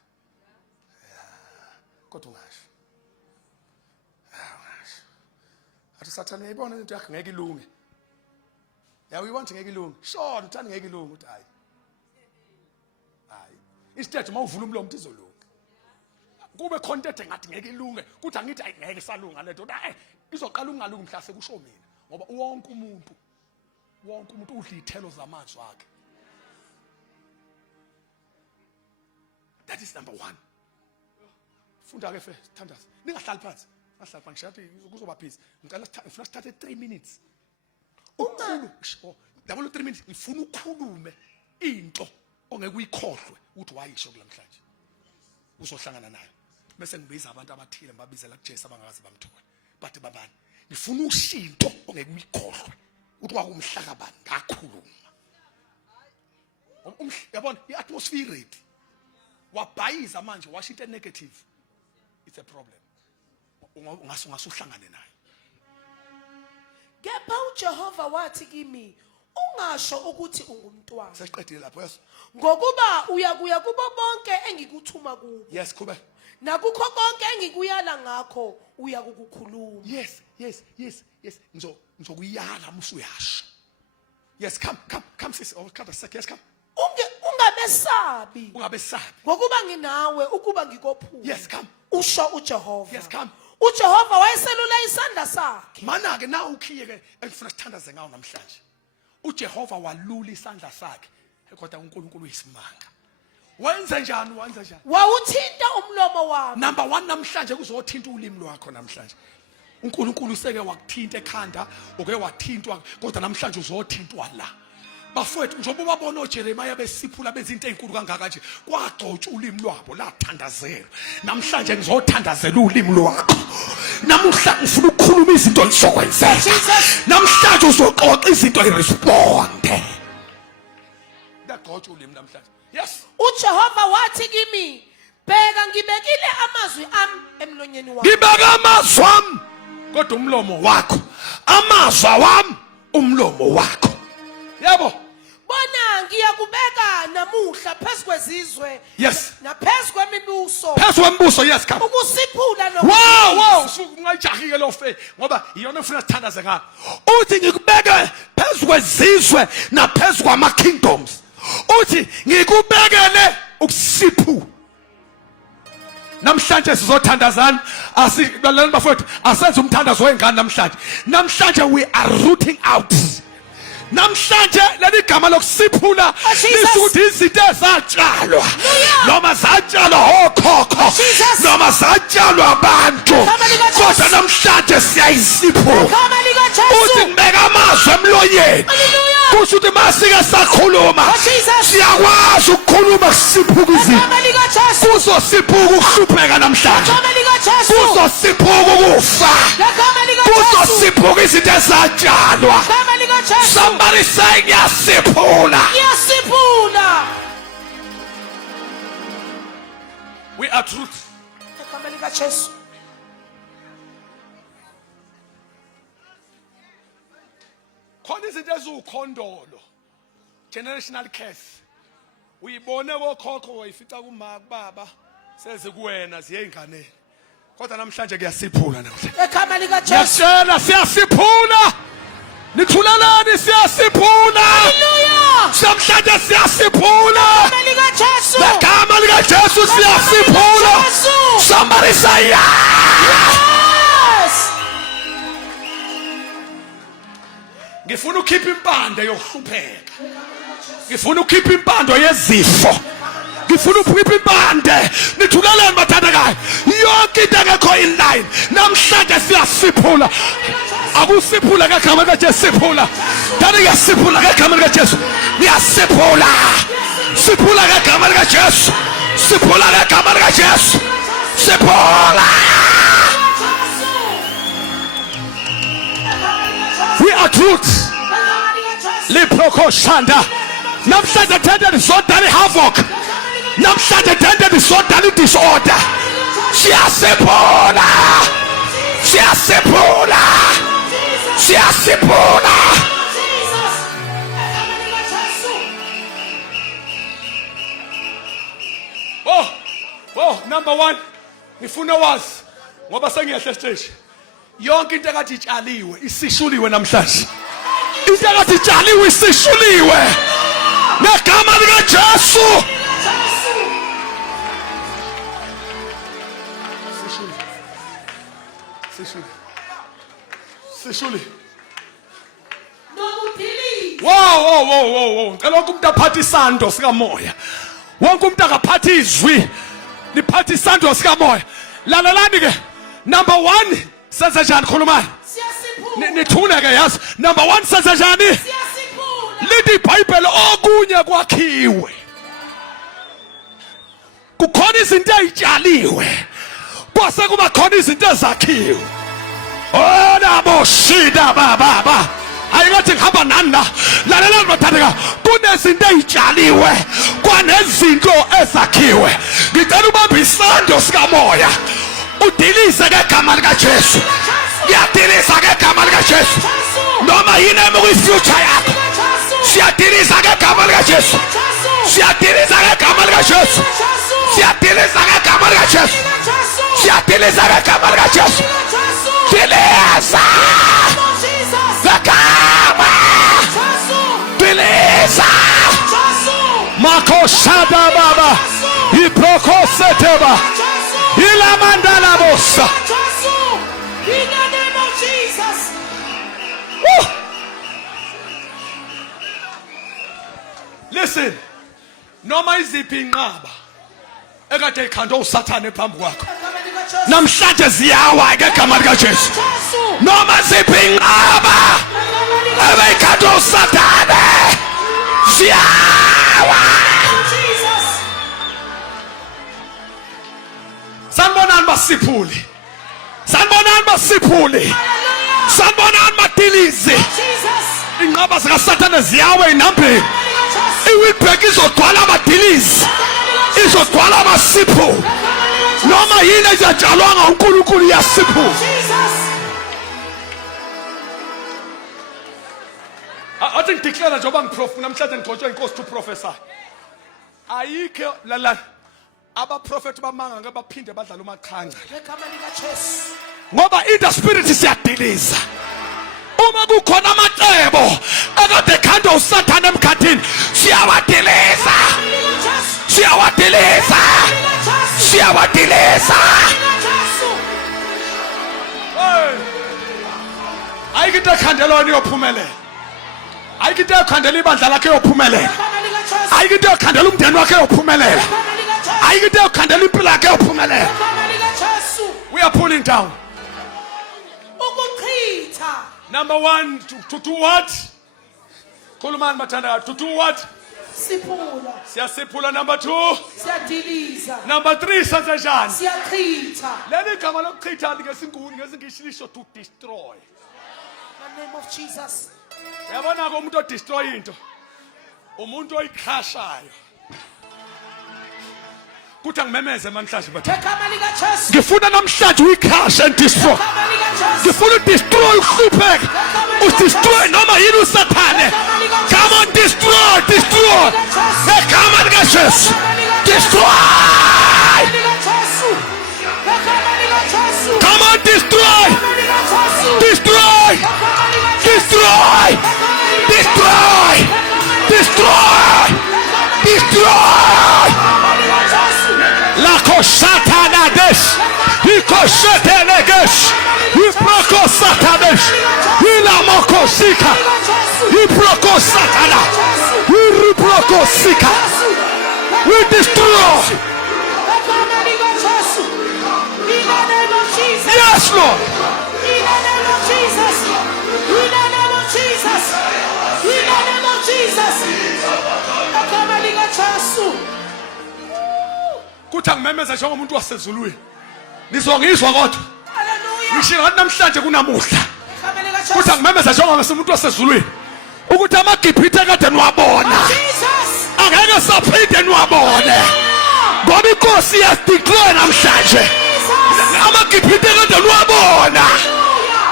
Kodwa ungasho. Ungasho. Athi Sathane uyayibona into yakhe ngeke ilunge. Yeah, we want to ngeke ilunge. Sure, uthanda ngeke ilunge uthi hayi. Hayi. Instead mawuvula umlomo uthi izolunga. Kube content ngathi ngeke ilunge, kuthi angithi ngeke salunga lento. Hayi, izoqala ungalungi mhla sekusho mina. Ngoba wonke umuntu udla izithelo zamazwi akhe. That is number 1. Funda ke first, thandaza. Ningahlali phansi. Ngahlali phansi ngishathi kuzoba busy. Ngicela ngifuna sithathe 3 minutes. Yabona 3 minutes ngifuna ukukhulume into ongeke uyikhohlwe ukuthi wayisho kulamhlanje. Uzohlangana nayo. Bese ngibiza abantu abathile ngibabizela kuJesu abangakazi bamthola. Bathi babani? Ngifuna ushinto ongeke uyikhohlwe. Uthi wakumhlakabani ngakhuluma. Yabona iatmosphere rate. Wabhayiza manje washo into negative. It's a problem. Ungasuhlangane nayo. Kepha uJehova wathi kimi, ungasho ukuthi ungumntwana. Sesiqedile lapho yes. Ngokuba uyakuya kubo bonke engikuthuma kubo. Yes, kuba. Nakukho konke engikuyala ngakho uyakukhuluma. Yes. Ngizokuyala musuyasho. Yes, come sis. Oh, come a sec. Yes, come. Ungabesabi. Ungabesabi. Ngokuba nginawe ukuba ngikophula. Yes, come. Usho uJehova. Yes, come. uJehova wayeselula isandla sakhe. Mana ke na ukhiye ke engifuna sithandaze ngawo namhlanje. uJehova walula isandla sakhe kodwa uNkulunkulu uyisimanga. Wenze njani? Wawuthinta umlomo wami. Number 1 namhlanje kuzothinta ulimi lwakho namhlanje. uNkulunkulu useke wakuthinta ekhanda, oke wathintwa kodwa namhlanje uzothintwa la. Bafowethu njengoba babona uJeremiah besiphula bezinto ezinkulu kangaka nje kwagcotshwa ulimi lwabo lathandazela. Namhlanje ngizothandazela ulimi lwakho. Namuhla ngifuna ukukhuluma izinto lizokwenzeka. Namhlanje uzoxoxa izinto iresponde. Dagcotshwa ulimi namhlanje. Yes. uJehova wathi kimi, bheka ngibekile amazwi ami emlonyeni wami. Ngibeka amazwi ami kodwa umlomo wakho. Amazwi wami umlomo wakho. Yabo. Bona ngiyakubeka namuhla phezu kwezizwe. Yes. Naphezu kwemibuso. Phezu kwemibuso yes come. Ukusiphula no. Wow, ungayijahike lo fe ngoba iyona ufuna sithandaze ngayo. Uthi ngikubeke phezu kwezizwe naphezu kwama kingdoms. Uthi ngikubekele ukusiphu. Namhlanje sizothandazana asibalani bafowethu asenze umthandazo wengane namhlanje. Namhlanje we are rooting out. Namhlanje leli gama lokusiphula lisuthi izinto ezatshalwa noma zatshalwa okhokho noma zatshalwa abantu kodwa namhlanje siyayisiphula. Uthi ngibeka amazwi emlonyeni kusho ukuthi masike sakhuluma siyakwazi ukukhuluma kusiphuka izinto kuzosiphuka ukuhlupheka namhlanje kuzosiphuka ukufa kuzosiphuka izinto ezatshalwa. Somebody say ngiyasiphula. We are truth. Khona izinto eziwukhondolo. Generational curse. Uyibone kokhokho wayifica kuma kubaba seze kuwena ziye inganeni. Kodwa namhlanje kuyasiphula namhlanje. Ekhama lika Jesu. Yasela siyasiphula. Nithulalani siyasiphula. Hallelujah. Namhlanje siyasiphula. Ekhama lika Jesu. Ekhama lika Jesu siyasiphula. Somebody say yes. Ngifuna ukhipha impande yokuhlupheka. Ngifuna ukhipha impando yezifo. Ngifuna ukhipha impande. Nithulalani bathandakayo. Yonke into engekho in line. Namhlanje siyasiphula. Akusiphula ngegama likaJesu siphula. Dani ngiyasiphula ngegama likaJesu. Ngiyasiphula. Siphula ngegama likaJesu. Siphula ngegama likaJesu. Siphula. We Truth. Liproko Shanda. Namhlanje tende disodali havoc. Namhlanje tende disodali disorder. Siyasiphola. Siyasiphola. Siyasiphola. Oh, number 1. Ngifuna wazi ngoba sengiyehla stage. Yonke into ekathi itshaliwe isishuliwe namhlanje. Into ekathi itshaliwe isishuliwe. Ngegama lika Jesu. Sishuli. Wow. Ngicela wonke umuntu aphathe isando sika moya. Wonke umuntu akaphathe izwi. Liphathe isando sika moya. Lalelani ke. Number 1 senze njani khulumani? Siyasiphula. Nithule ke yazi. Number 1 senze njani? Siyasiphula. Lithi iBhayibheli okunye kwakhiwe. Kukhona izinto ezitshaliwe. Kwase kuba khona izinto ezakhiwe. Oh nabo shida baba. Ayingathi ngihamba nani la. Lalela bathandeka. Kunezinto ezitshaliwe, kwanezinto ezakhiwe. Ngicela ubambe isando sika moya. Udilise ngegama lika Jesu. Ngiyadilisa ngegama lika Jesu. Noma yini emukwifuture yakho. Siyadilisa ngegama lika Jesu. Siyadilisa ngegama lika Jesu. Siyadilisa ngegama lika Jesu. Siyadilisa ngegama lika Jesu. Dilisa. Ngegama. Dilisa. Makoshada baba. Iprokoseteba. Ilamandala bossa. In the name of Jesus. Listen. Noma iziphi inqaba ekade ikhanda uSathane phambi kwakho. Namhlanje ziyawa ngegama lika Jesu. Noma iziphi inqaba ebeyikhanda uSathane ziyawa. Sanibonani basiphuli. Sanibonani basiphuli. Sanibonani madilizi. Inqaba zika Sathane ziyawe inambeni. Iwibhek izogcwala amadilizi. Izogcwala amasipho. Noma yini ezatshalwanga uNkulunkulu yasipho. Athi ngideclare njengoba ngiprof namhlanje ngigcotshwe inkosi to prophesy. Ayikho lalala. Abaprofeti bamanga ngabaphinde badlala umaqhanga. Ngegama lika Jesu. Ngoba in the spirit siyadiliza. Uma kukhona amacebo akade khanda uSathane emkhathini siyawadiliza. Siyawadiliza. Siyawadiliza. Ayikho ekhandelwa niyophumelela. Ayikho ekhandela ibandla lakhe yophumelela. Ayikho ekhandela umndeni wakhe yophumelela. Ayikho ekhandela impilo yakhe yophumelela. We are pulling down. Number 1 to do what? Khulumani mathanda to do what? Siphula. Siyasiphula. Number 2. Siyadiliza. Number 3 senze njani? Siyachitha. Leli gama lokuchitha ngesinguni ngesingishilisho to destroy. In the name of Jesus. Uyabona ke umuntu odestroy into. Umuntu oyikhashayo. Kuthi angimemeze namhlanje bathi. Ngegama lika Jesu. Ngifuna namhlanje uyikhasha and destroy. Ngegama lika Jesu. Ngifuna destroy uhlupheka. Udestroy noma yini uSathane. Come on, destroy. Ngegama lika Jesu. Destroy. Come on, destroy. Lako Satana des. Iko Satanages. Iproko Satanes. Ilamoko Sika. Iproko Satana. Iproko Sika. We destroy. Yes, Lord. In the name of Jesus. In the name of Jesus. In the name of Jesus. Ngegama lika Jesu. Kuthi angimemeza njengomuntu wasezulwini. Nizongizwa kodwa. Hallelujah. Ngisho ngathi namhlanje kunamuhla. Ngegama lika Jesu. uthi angimemeza njengoba simuntu wasezulwini ukuthi amaGibhithe kade niwabona Jesus. angeke saphinde niwabone ngoba inkosi iyadeclare namhlanje amaGibhithe kade niwabona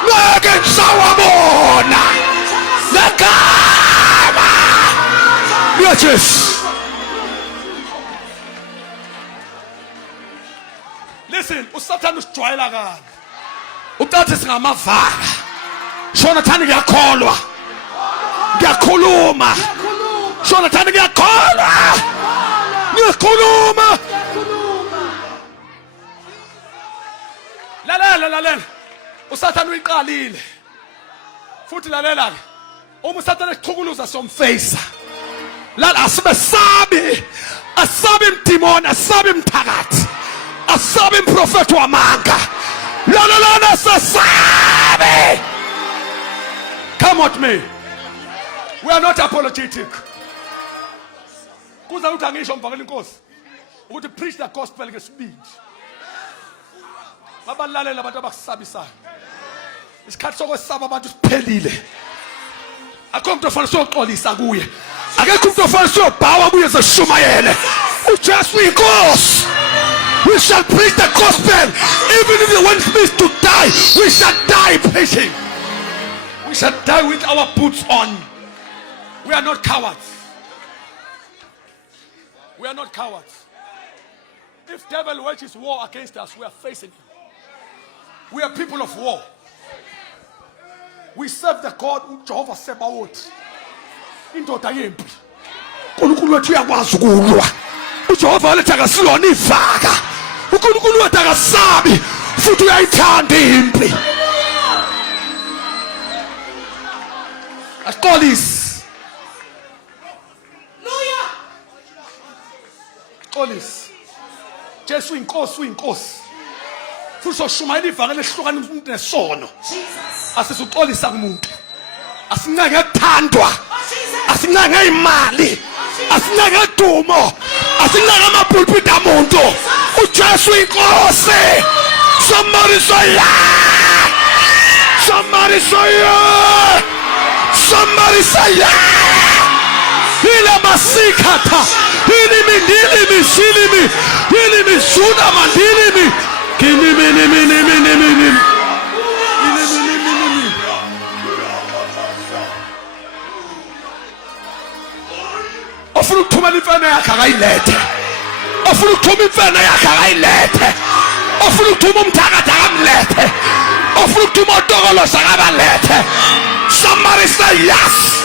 ngeke nisawabona ngegama likaJesu. Listen, uSathane usijwayela kabi. Ucathi singamavara. Shona thani ngiyakholwa. Ngiyakhuluma. Shona thani ngiyakholwa. Ngiyakhuluma. Lalela. uSathane uyiqalile. Futhi lalela ke. Uma uSathane esichukuluza somface. Lala asibesabi. Asabi imdimoni, asabi imthakathi. Asabi improfethi wamanga. Lana sasabi. Come with me. We are not apologetic. Kuza uthi angisho mvakela inkosi ukuthi preach the gospel ngesibindi. Babalalela abantu abakusabisayo. Isikhathi sokwesaba abantu siphelile. Akho umuntu ofanele soxolisa kuye. Akekho umuntu ofanele sobhawa kuye zeshumayele. uJesu inkosi. We shall preach the gospel even if the one needs to die. We shall die preaching. We shall die with our boots on. We are not cowards. We are not cowards. If devil wages war against us, we are facing him. We are people of war. We serve the God Jehovah Sebaot. Indoda yempi. uNkulunkulu wethu uyakwazi ukulwa. uJehova waletha kasilona ivaka. uNkulunkulu wethu akasabi futhi uyayithanda impi. Axolisi. Axolisi. Jesu inkosi. Futhi soshumayela ivaka lehlukana umuntu nesono. Asisuxolisa kumuntu. Asinake ukuthandwa. Asinake imali. Asinake dumo. Asinake amapulpit amuntu. uJesu inkosi. Somebody say yeah. Somebody say yeah. Somebody say yeah. Ile masikata. Ile mindili mishilimi. Ile mishuda mandilimi. Mini. Ofuna ukuthuma imfene yakhe akayilethe. Ofuna ukuthuma imfene yakhe akayilethe. Ofuna ukuthuma umthakathi akamlethe. Ofuna ukuthuma udokolosa akabalethe. Somebody say yes.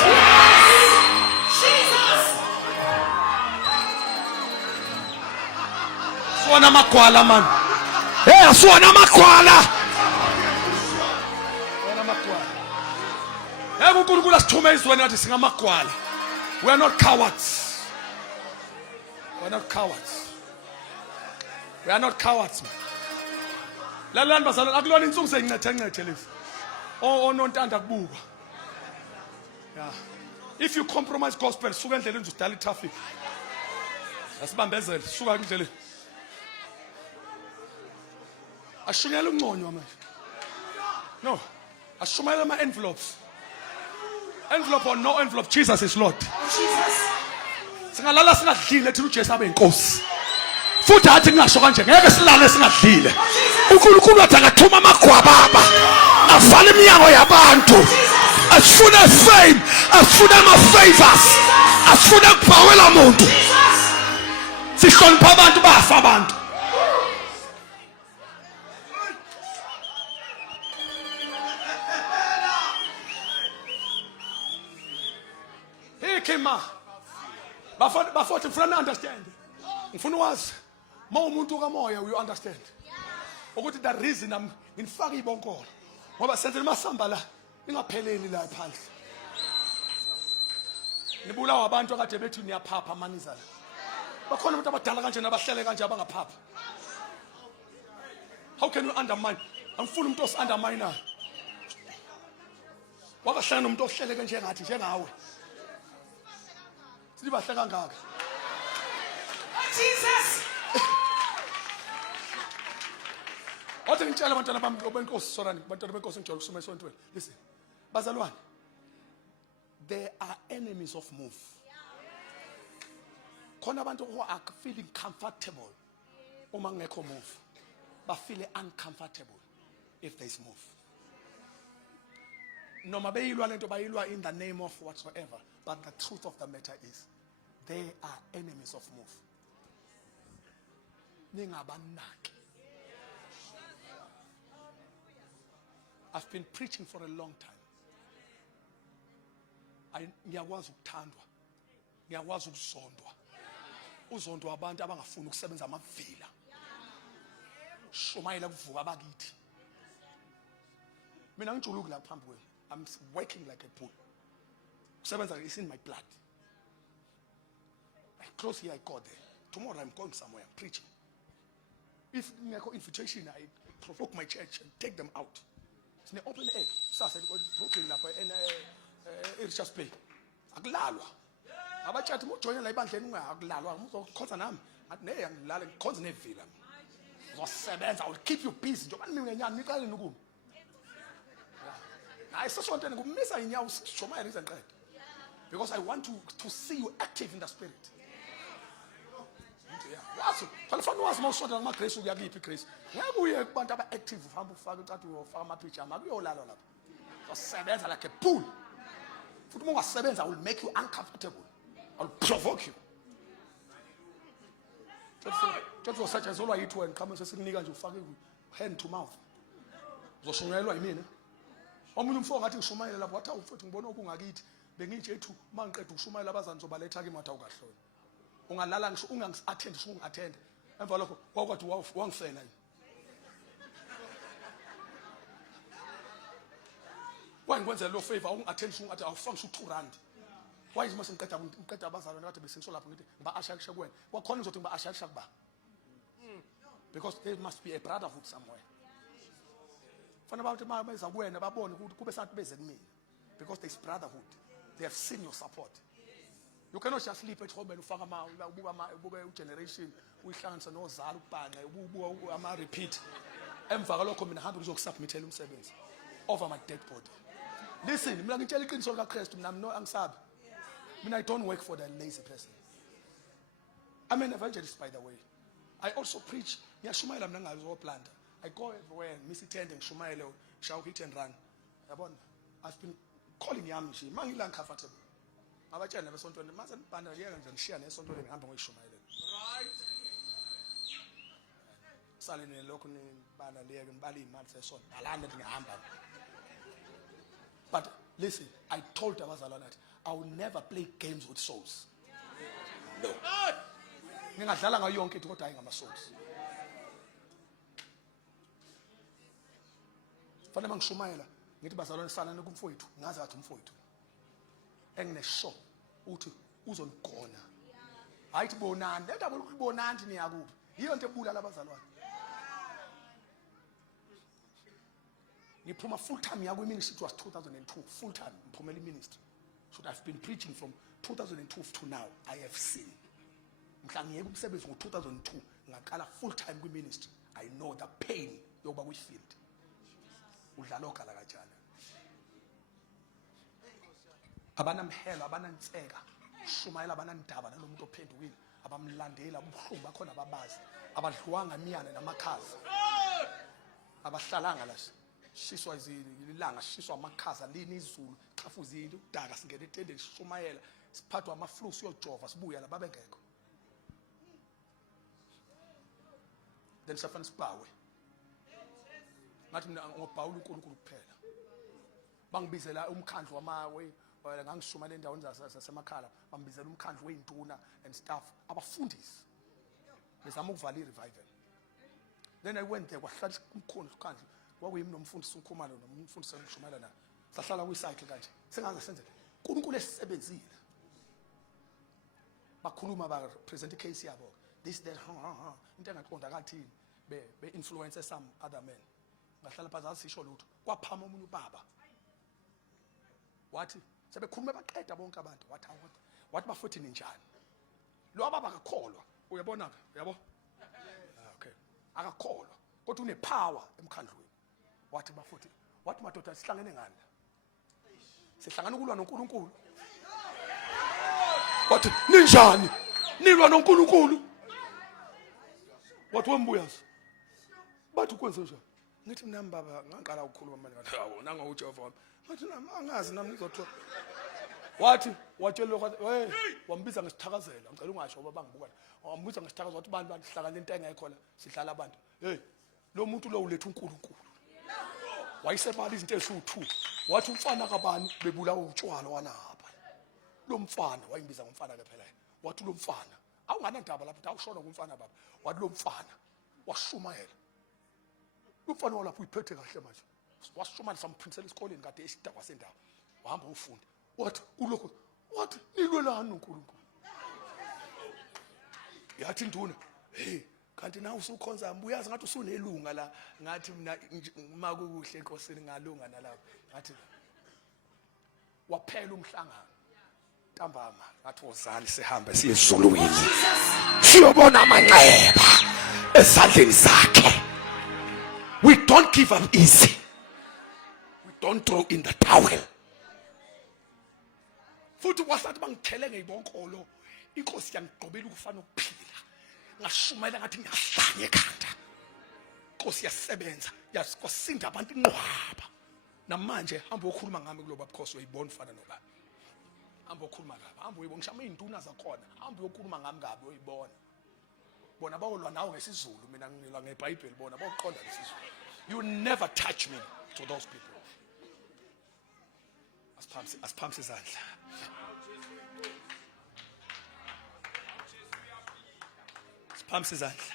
Swana magwala man. Hey, swana magwala. Swana magwala. Hey, uNkulunkulu asithume izweni athi singamagwala. We are not cowards. We are not cowards. We are not cowards, man. Lalani bazalwane akulona insuku seyincethe lezi. Onontanda kubuka. Yeah. If you compromise gospel, suka endleleni uzodala traffic. Asibambezele, suka endleleni. Ashunyela ungconywa manje. No. Ashumayela ama envelopes. Envelope or no envelope, Jesus is Lord. Singalala singadlile thina uJesu abe inkosi. Futhi athi ngisho kanje ngeke silale singadlile. uNkulunkulu wathi angathuma amagwababa avala iminyango yabantu. Asifuna fame, asifuna ama favors, asifuna ukubhawela umuntu. Sihlonipha abantu bafa abantu. Kema bafoti ngifuna understand. Ngifuna wazi ma umuntu kamoya you understand. Ukuthi the reason ngifaka ibonkolo ngoba senze masamba la ingapheleli la phandle. Nibulawa abantu akade bethi niyaphapha maniza la. Bakhona abantu abadala kanje nabahlele kanje abangaphapha. How can you undermine? Angifuni umuntu osundermine. Wakahlala nomuntu ohlele kanje ngathi njengawe. Sibahle kangaka. Jesus. Othi ngitshela abantwana bami benkosi sorani abantwana benkosi ngijolo kusuma esontweni. Listen. Bazalwane, there are enemies of move. Khona abantu who are feeling comfortable uma ngekho move, but feel uncomfortable if there is move. Noma beyilwa lento bayilwa in the name of whatsoever, but the truth of the matter is they are enemies of move. Ningabanaki. I've been preaching for a long time. Ngiyakwazi ukuthandwa, ngiyakwazi ukuzondwa. Uzondwa abantu abangafuni ukusebenza amavila. Shumayela kuvuka abakithi. Mina ngijuluki la phambi kwenu. I'm working like a bull. Kusebenza is in my blood. I close here, I go there. Tomorrow I'm going somewhere, I'm preaching. If ngekho invitation, I provoke my church and take them out. It's an open air. Sasa Brooklyn lapha Richards Bay. Akulalwa. Abachathi mojoyina la ibandleni ungakulalwa, uzokhonza nami. Athi ne ngilala ngikhonza nevila. Uzosebenza, I will keep you busy. Njengoba nimi ngenyanga niqale nokumi. I sasontene ngumisa inyawo sishomayela izenqede. Because I want to see you active in the spirit. Wazi, kufanele wazi mawusonta ngama grace uyakiphi grace. Ngeke uye kubantu aba active uhamba ufaka ucathi ufaka ama picture akuyolala lapha. Uzosebenza like a bull. Futhi uma ungasebenza I will make you uncomfortable. I will provoke you. Thetho usetshenziswa yithi wena qhamuka sesikunika nje ufake hand to mouth. Uzoshonelwa yimina. Omunye umfo ngathi ngishumayela lapho wathi awufuthi ngibona okungakithi bengitshe ethu mangiqeda ukushumayela abazali zobaletha ke matha ukahlona. Ungalala ngisho ungangi-attend ngisho ungi-attend emva lokho kwakwathi wangifela yini. Wangikwenzela lo favor ungi-attend ngisho ungi-attend awufanga ngisho u2 rand. Why is mase ngiqeda abazalwane kade besingiso lapho ngithi ngiba ashakisha kuwena. Kwakhona ngizothi ngiba ashakisha kuba. Because there must be a brotherhood somewhere. Fanele abantu mabeza kuwena babone ukuthi kube santi beze kumina. Because there is brotherhood. They have seen your support. You cannot just sleep at home and ufaka ubuka generation uyihlanganisa nozala ubhanqa ubuka ama repeat. Emva kalokho mina hamba ngizokusubmitela umsebenzi over my dead body. Listen, mina ngitshela iqiniso lika Christ mina no angisabi. Mina I don't work for the lazy person. I'm an evangelist by the way. I also preach. Ngiyashumayela mina ngazoplanta. I go everywhere, miss itende ngishumayele shawu hit and run. Yabona? I've been calling yami nje mangila uncomfortable. Abatshana besontweni mase nibhanda yeke nje ngishiya nesontweni ngihamba ngoyishumayela. Right. Salini lokho nibana liyeke ngibala imali sesonto. Alanda ngihamba. But listen, I told abazalwane that I will never play games with souls. No. Ngingadlala ngayo yonke into kodwa hayi ngama souls. Fanele mangishumayela ngithi bazalwane salana kumfowethu ngazi athi umfowethu enginesho uthi uzonigona hayithi bonani le ndaba lokubonani niyakuphi yiyo into ebulala abazalwane. Ngiphuma full time yakwi ministry it was 2002 full time ngiphumela iministry. So I've been preaching from 2002 to now. I have seen mhla ngiyeke umsebenzi ngo2002 ngaqala full time kwi ministry. I know the pain yokuba kwi field. Udlala okhala kanjani. Abanamhelo abanantseka shumayela abanandaba nalomuntu ophendukile abamlandela ubuhlungu bakhona ababazi abadliwanga imiyane namakhaza abahlalanga la shiswa izilanga shiswa amakhaza lini izulu xafuzile udaka singene etendeni shumayela siphathwa amaflu siyojova sibuya la babengekho. Then safana sibawe ngathi mina ngobhawula uNkulunkulu kuphela bangibizela umkhandlu wamawe ngangishumayela endaweni zasemakhala bambizela umkhandlu weintuna and stuff abafundisi bezama ukuvala irevival. Then I went there kwahlala umkhandlu kwakuyimi nomfundisi ukhumalo nomfundisi engishumayela naye sahlala kwi-cycle kanje sengaze senze uNkulunkulu esebenzile bakhuluma ba present case yabo this that into engaqonda kathini be influence some other men ngahlala phansi sisho lutho kwaphama umuntu ubaba wathi sebekhuluma baqeda bonke abantu wathi bafuthi ninjani lo baba akakholwa uyabona ke uyabo okay akakholwa kodwa une power emkhandlweni wathi bafuthi wathi madoda sihlangene ngani sihlangana ukulwa noNkulunkulu. Wathi ninjani nilwa noNkulunkulu? Wathi wembuyazi bathi kwenze njani? Ngithi mina baba ngaqala ukukhuluma manje ngathi hawo nanga uJehova wami. Ngathi nami angazi nami ngizothola. Wathi watshela hey wambiza ngesithakazela ngicela ungasho baba ngibuka. Wambiza ngesithakazela wathi bantu sihlakana into engekho la sidlala abantu. Hey lo muntu lo uletha uNkulunkulu. Wayisebala izinto eziwu2. Wathi umfana kabani bebulawa utshwala walapha. Lo mfana wayimbiza ngomfana ke phela. Wathi lo mfana awunganandaba lapho awushona kumfana baba. Wathi lo mfana washumayela. Lo mfana walapho uyiphethe kahle manje. Washumayela samphinsela esikoleni kade esidakwa sendawo. Wahamba ufunda. Wathi ulokho wathi nilwelana noNkulunkulu. Yathi induna hey kanti na usukhonza uyazi ngathi usunelunga la ngathi mina makukuhle enkosini ngalunga nalapho ngathi waphela umhlangano ntambama ngathi wozani sihambe siye eZuluwini siyobona amanxeba ezandleni zakhe. We don't give up easy. We don't throw in the towel. Futhi wasathi bangikhele ngeyibonkolo inkosi yangigqobela ukufana ukuphila. Ngashumayela ngathi ngiyahlanya ekhanda. Inkosi yasebenza yasinda abantu inqwaba. Namanje hamba ukhuluma ngami kulo babukhosi uyibona ufana nobaba. Hamba ukhuluma ngami. Hamba uyibona ngishama izinduna zakhona. Hamba uyokhuluma ngami ngabe uyibona. Bona bawolwa nawe ngesizulu mina ngilwa ngeBhayibheli bona bawuqonda lesizulu. You never touch me to those people. Asiphamsi izandla. Asiphamsi izandla.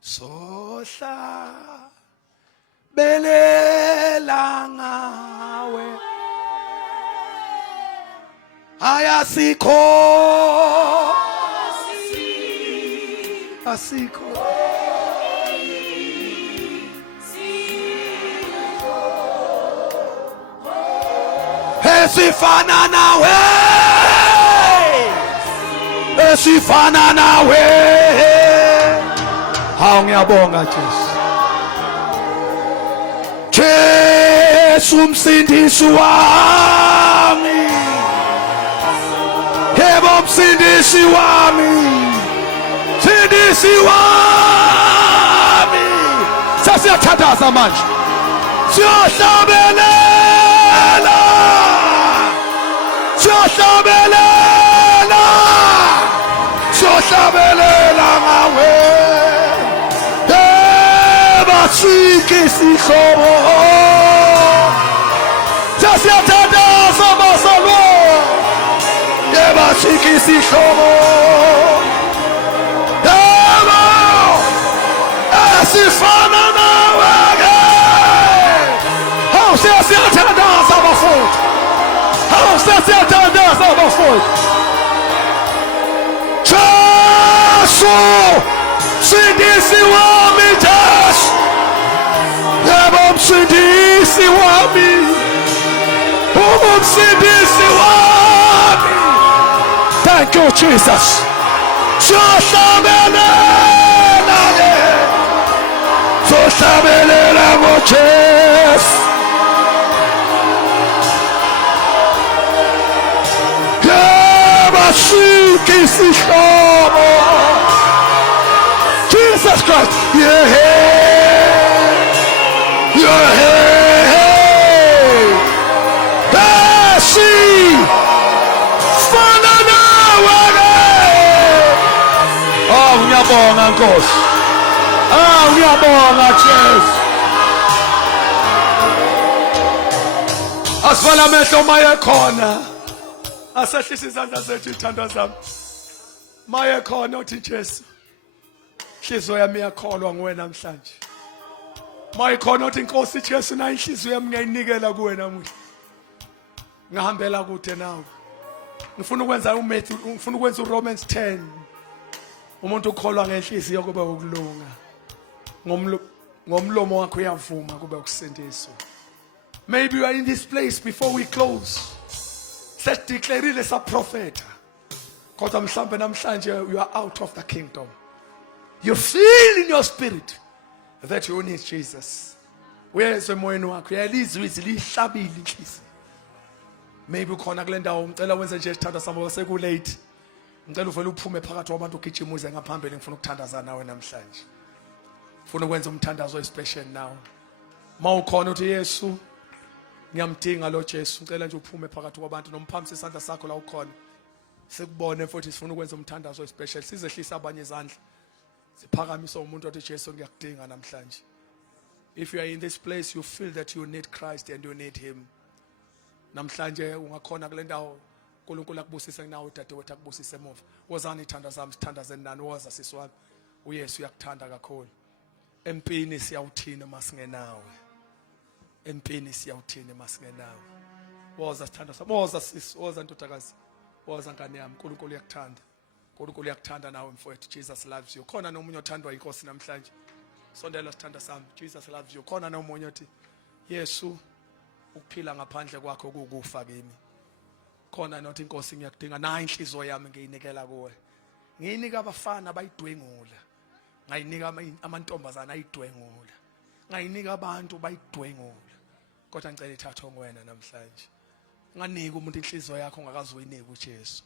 Sohla belela ngawe ayasikho asikho esifana nawe esifana nawe. Hawu ngiyabonga Jesu. Jesu umsindisi wami. Yebo umsindisi wami. Msindisi wami. Sasiyathandaza manje. Siyohlabelela. Siyohlabelela. Siyohlabelela ngawe. Siki sihlobo sasiyathandaza masalo yeba siki sihlobo yeba asifana nawe hawu sasiyathandaza abafundi hawu sasiyathandaza abafundi Jesu msindisi wami Jesu yebo msindisi wami umsindisi wami. Thank you Jesus. Sohlabelela ngo Jesu yebo siki sihlobo Jesus Christ, yeah, Basi, fana nawe. Oh, ngiyabonga Nkosi. Oh, ngiyabonga Jesu. Asifana amehlo maye khona. Asehlisa izandla zethu ithandwa zami. Maye khona uthi Jesu. Inhliziyo yami iyakholwa nguwe namhlanje. Mayikhona uthi Nkosi Jesu na inhliziyo yami ngiyayinikela kuwe namuhla. Ngihambela kude nawe. Ngifuna ukwenza uMatthew, ngifuna ukwenza uRomans 10. Umuntu ukholwa ngenhliziyo kube ukulunga. Ngomlomo wakho uyavuma kube ukusindiswa. Maybe you are in this place before we close. Sesiclareile sa prophet. Kodwa mhlambe namhlanje you are out of the kingdom. You feel in your spirit that you need Jesus. uyezwe emoyeni wakho, uyalizwa izwi lihlabile inhliziyo. Maybe ukhona kule ndawo ngicela wenze nje isithando sami seku late. Ngicela uvele uphume phakathi kwabantu ugijima uze ngaphambili, ngifuna ukuthandaza nawe namhlanje. Ngifuna ukwenza umthandazo especial now. Mawukhona uthi Yesu ngiyamdinga lo Jesu, ngicela nje uphume phakathi kwabantu nomphakamisa isandla sakho la ukhona. Sikubone futhi sifuna ukwenza umthandazo especial. Sizehlisa abanye izandla. Siphakamise umuntu othi Jesu ngiyakudinga namhlanje. If you are in this place, you feel that you need Christ and you need him. Namhlanje ungakhona kule ndawo, uNkulunkulu akubusise nawe dadewethu akubusise emuva. Wozani ithanda sami sithandazeni nani, woza sisi wami. uYesu uyakuthanda kakhulu. Empini siyawuthina masingenawe. Empini siyawuthina masingenawe. Woza sithanda sami, woza sisi, woza ntutakazi. Woza ngane yami, uNkulunkulu uyakuthanda. uNkulunkulu uyakuthanda nawe mfowethu. Jesus loves you. Khona nomunye othandwa inkosi namhlanje. Sondela sithanda sami. Jesus loves you. Khona nomunye othi Yesu ukuphila ngaphandle kwakho kukufa kimi. Khona nothi inkosi ngiyakudinga, na inhliziyo yami ngiyinikela kuwe. Ngiyinika abafana bayidwengula. Ngayinika amantombazana ayidwengula. Ngayinika abantu bayidwengula. Kodwa ngicela ithathe ngwena namhlanje. Nganika umuntu inhliziyo yakho ongakazoyinika uJesu.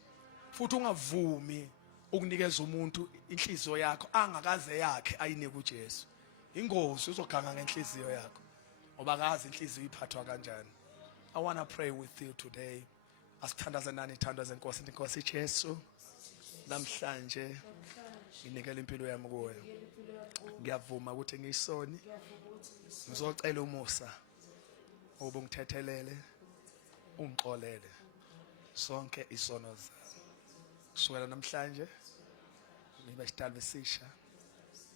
Futhi ungavumi ukunikeza umuntu inhliziyo yakho angakaze yakhe ayinike uJesu. Ingozi uzoganga ngenhliziyo yakho. Ngoba akazi inhliziyo iphathwa kanjani. I want to pray with you today. Asithandaze nani ithandwa zenkosi, inkosi Jesu namhlanje nginikela impilo yami kuwe. Ngiyavuma ukuthi ngiyisoni. Ngizocela umusa ubungithethelele, ungixolele sonke isono zami. Kusukela namhlanje ngibe isidalwa esisha.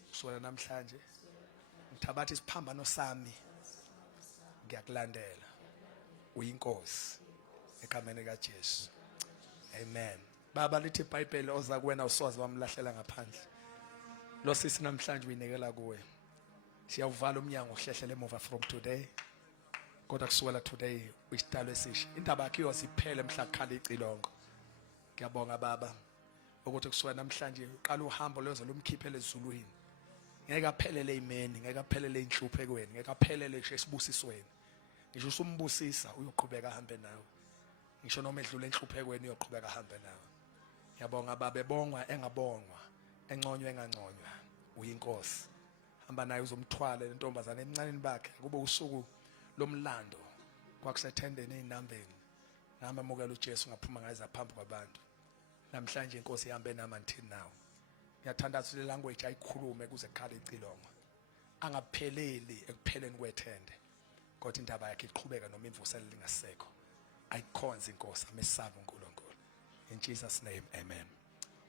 Kusukela namhlanje ngithabatha isiphambano sami ngiyakulandela. Uyinkosi ekameni kaJesu. Amen. Baba lithi iBhayibheli oza kuwena usoze wamlahlela ngaphandle. Lo sisi namhlanje uyinikela kuwe. Siyawuvala umnyango uhlehlele emuva from today. Kodwa kusukela today uyisidalwa esisha. Indaba yakho iyoziphele mhla kukhala icilongo. Ngiyabonga baba ukuthi kusukela namhlanje uqala uhambo loze lumkhiphele ezulwini. Ngeke aphelele imeni, ngeke aphelele inhluphekweni, ngeke aphelele nje esibusisweni. Ngisho usumbusisa uyoqhubeka ahambe nawe. Ngisho noma edlule enhluphekweni uyoqhubeka ahambe nawe. Ngiyabonga baba, ebongwa engabongwa, engconywa enganconywa, uyinkosi. Hamba naye uzomthwala lentombazana emncaneni bakhe kube usuku lomlando kwakusethendeni einambeni. Nami amukela uJesu ngaphuma ngayeza phambi kwabantu. Namhlanje inkosi ihambe nami until now. Ngiyathandaza le language ayikhulume kuze kukhale icilongo. Angapheleli ekupheleni kwethende. Kodwa indaba yakhe iqhubeka noma imvusela lingasekho. Ayikhonza inkosi, amesabe uNkulunkulu. In Jesus name, amen.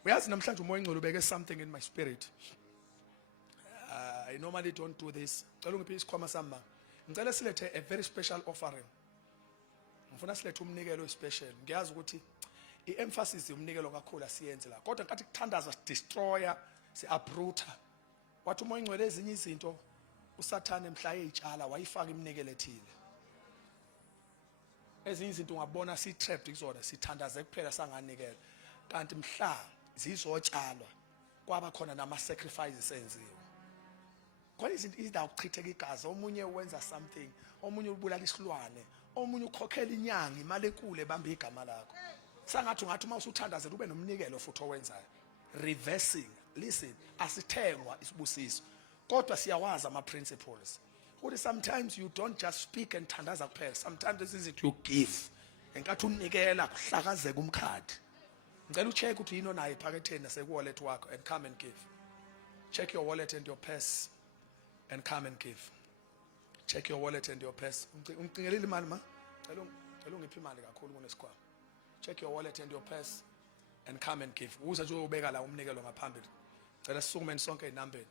Uyazi namhlanje umoya engcwele ubeke something in my spirit. I normally don't do this. Ngicela ungiphe isikhwama sami. Ngicela silethe a very special offering. Ngifuna silethe umnikelo special. Ngiyazi ukuthi i-emphasis yomnikelo kakhulu asiyenze la. Kodwa nkathi kuthandaza destroyer, si-uprooter. Wathi umoya engcwele ezinye izinto uSathane mhla eyitshala wayifaka iminikelo ethile. Ezinye izinto ungabona si-trapped kuzona, sithandaze kuphela sanganikela. Kanti mhla zizotshalwa kwaba khona nama-sacrifices enziwe. Khona izinto izindawo kuchitheka igazi, omunye wenza something, omunye ubulala isilwane, omunye ukhokhela inyanga imali enkulu ebamba igama lakho. Sangathi ungathi uma usuthandazela ube nomnikelo futhi owenzayo. Reversing. Listen, asithengwa isibusiso. Kodwa siyawazi ama-principles. Ukuthi sometimes you don't just speak and thandaza kuphela. Sometimes this is it you give. Enkathi unikela kuhlakazeka umkhadi. Ngicela ucheck ukuthi yini onayo ephaketheni nasekuwallet wakho and come and give. Check your wallet and your purse and come and give. Check your wallet and your purse. Ungicingelile imali ma? Cela ungiphi imali kakhulu kunesikhwama. Check your wallet and your purse and come and give. Uza nje ubeka la umnikelo ngaphambili. Cela sisukumeni sonke einambeni.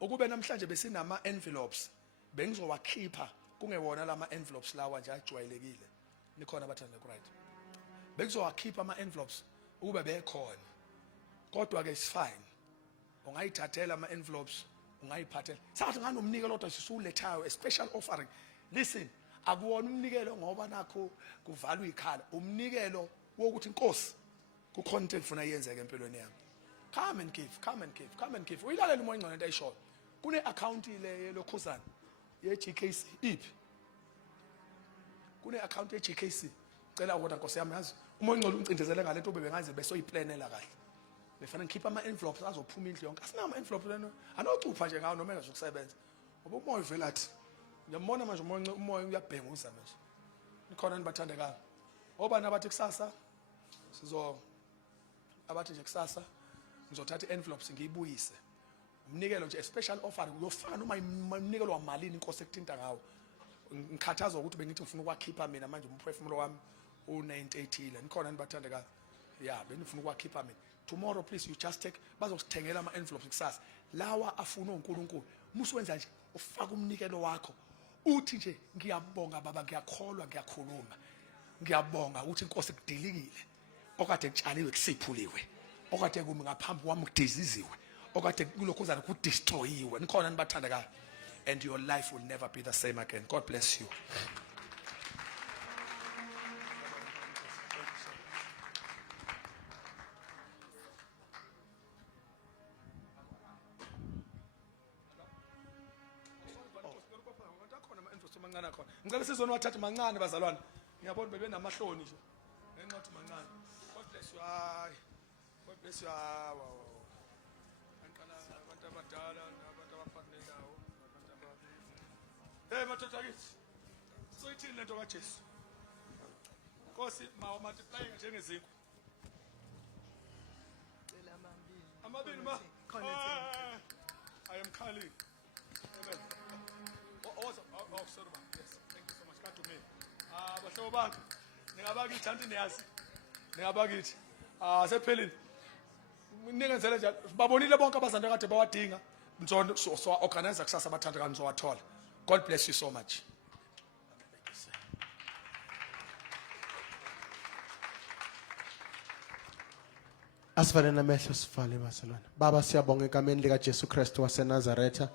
Ukube namhlanje besinama envelopes bengizowakhipha kungewona lama envelopes lawa nje ajwayelekile. Nikhona abathanda ku right. Bengizowakhipha ama envelopes ukube bekhona. Kodwa ke is fine. Ungayithathela ama envelopes, ungayiphathela. Sathi nganomnikelo kodwa sisulethayo a special offering. Listen, akuwona umnikelo ngoba nakho kuvalwa ikhala. Umnikelo wokuthi inkosi kukhona into engifuna yenzeke empilweni yami. Come and give, come and give, come and give. Uyilalela umoya engcwele into ayishoyo. Kune account ile lokhuzana ye-GKC iphi kune account ye-GKC cela ukuthi Nkosi yami yazi uma uNgcwele uncindezele ngale nto bebengaze besoyiplanela kahle befana ngikhipha ama-envelopes azophuma indlu yonke asinama ama-envelopes lena anocupha nje ngawo noma engazokusebenza ngoba umoya uvela athi ngiyambona manje umoya uyabhenguza manje nikhona nibathandekayo obani abathi kusasa abathi nje kusasa ngizothatha i-envelopes ngiyibuyise umnikelo nje special offer uyofaka noma umnikelo wamalini inkosi ekuthinta ngawo ngikhathaza ukuthi bengithi ngifuna ukwakhipha mina manje umphefumulo wami u-980 nikhona nibathandekayo yeah benifuna ukwakhipha mina tomorrow please you just take bazosithengela ama-envelopes kusasa lawa afuna uNkulunkulu musuwenza nje ufaka umnikelo wakho uthi nje ngiyabonga baba ngiyakholwa ngiyakhuluma ngiyabonga ukuthi inkosi kudilikile okade kutshaliwe kusiphuliwe okade kumi ngaphambi kwami kudiziziwe okade kulokhuzana kudestroyiwe nikhona nibathandekayo and your life will never be the same again. God bless you. Ngicela sizoni wathatha mancane bazalwane ngiyabona bebenamahloni nje ngenqathi mancane God bless you God bless you anqala abantu abadala nabantu abafanele ndawo abantu madoda kithi soyithini lento kaJesu Nkosi mawa multiplying njengezinku cela amabili ma I am calling amen oh sorry ma yes thank you so much come to me bahlobo bantu ningabakithi anti niyazi ningabakithi sephelini ningenzele njalo babonile bonke abazanto kade bawadinga so organize kusasa abathanda kanti zowathola God bless you so much. Asivale namehlo sivale bazalwane. Baba siyabonga egameni lika Jesu Kristu waseNazaretha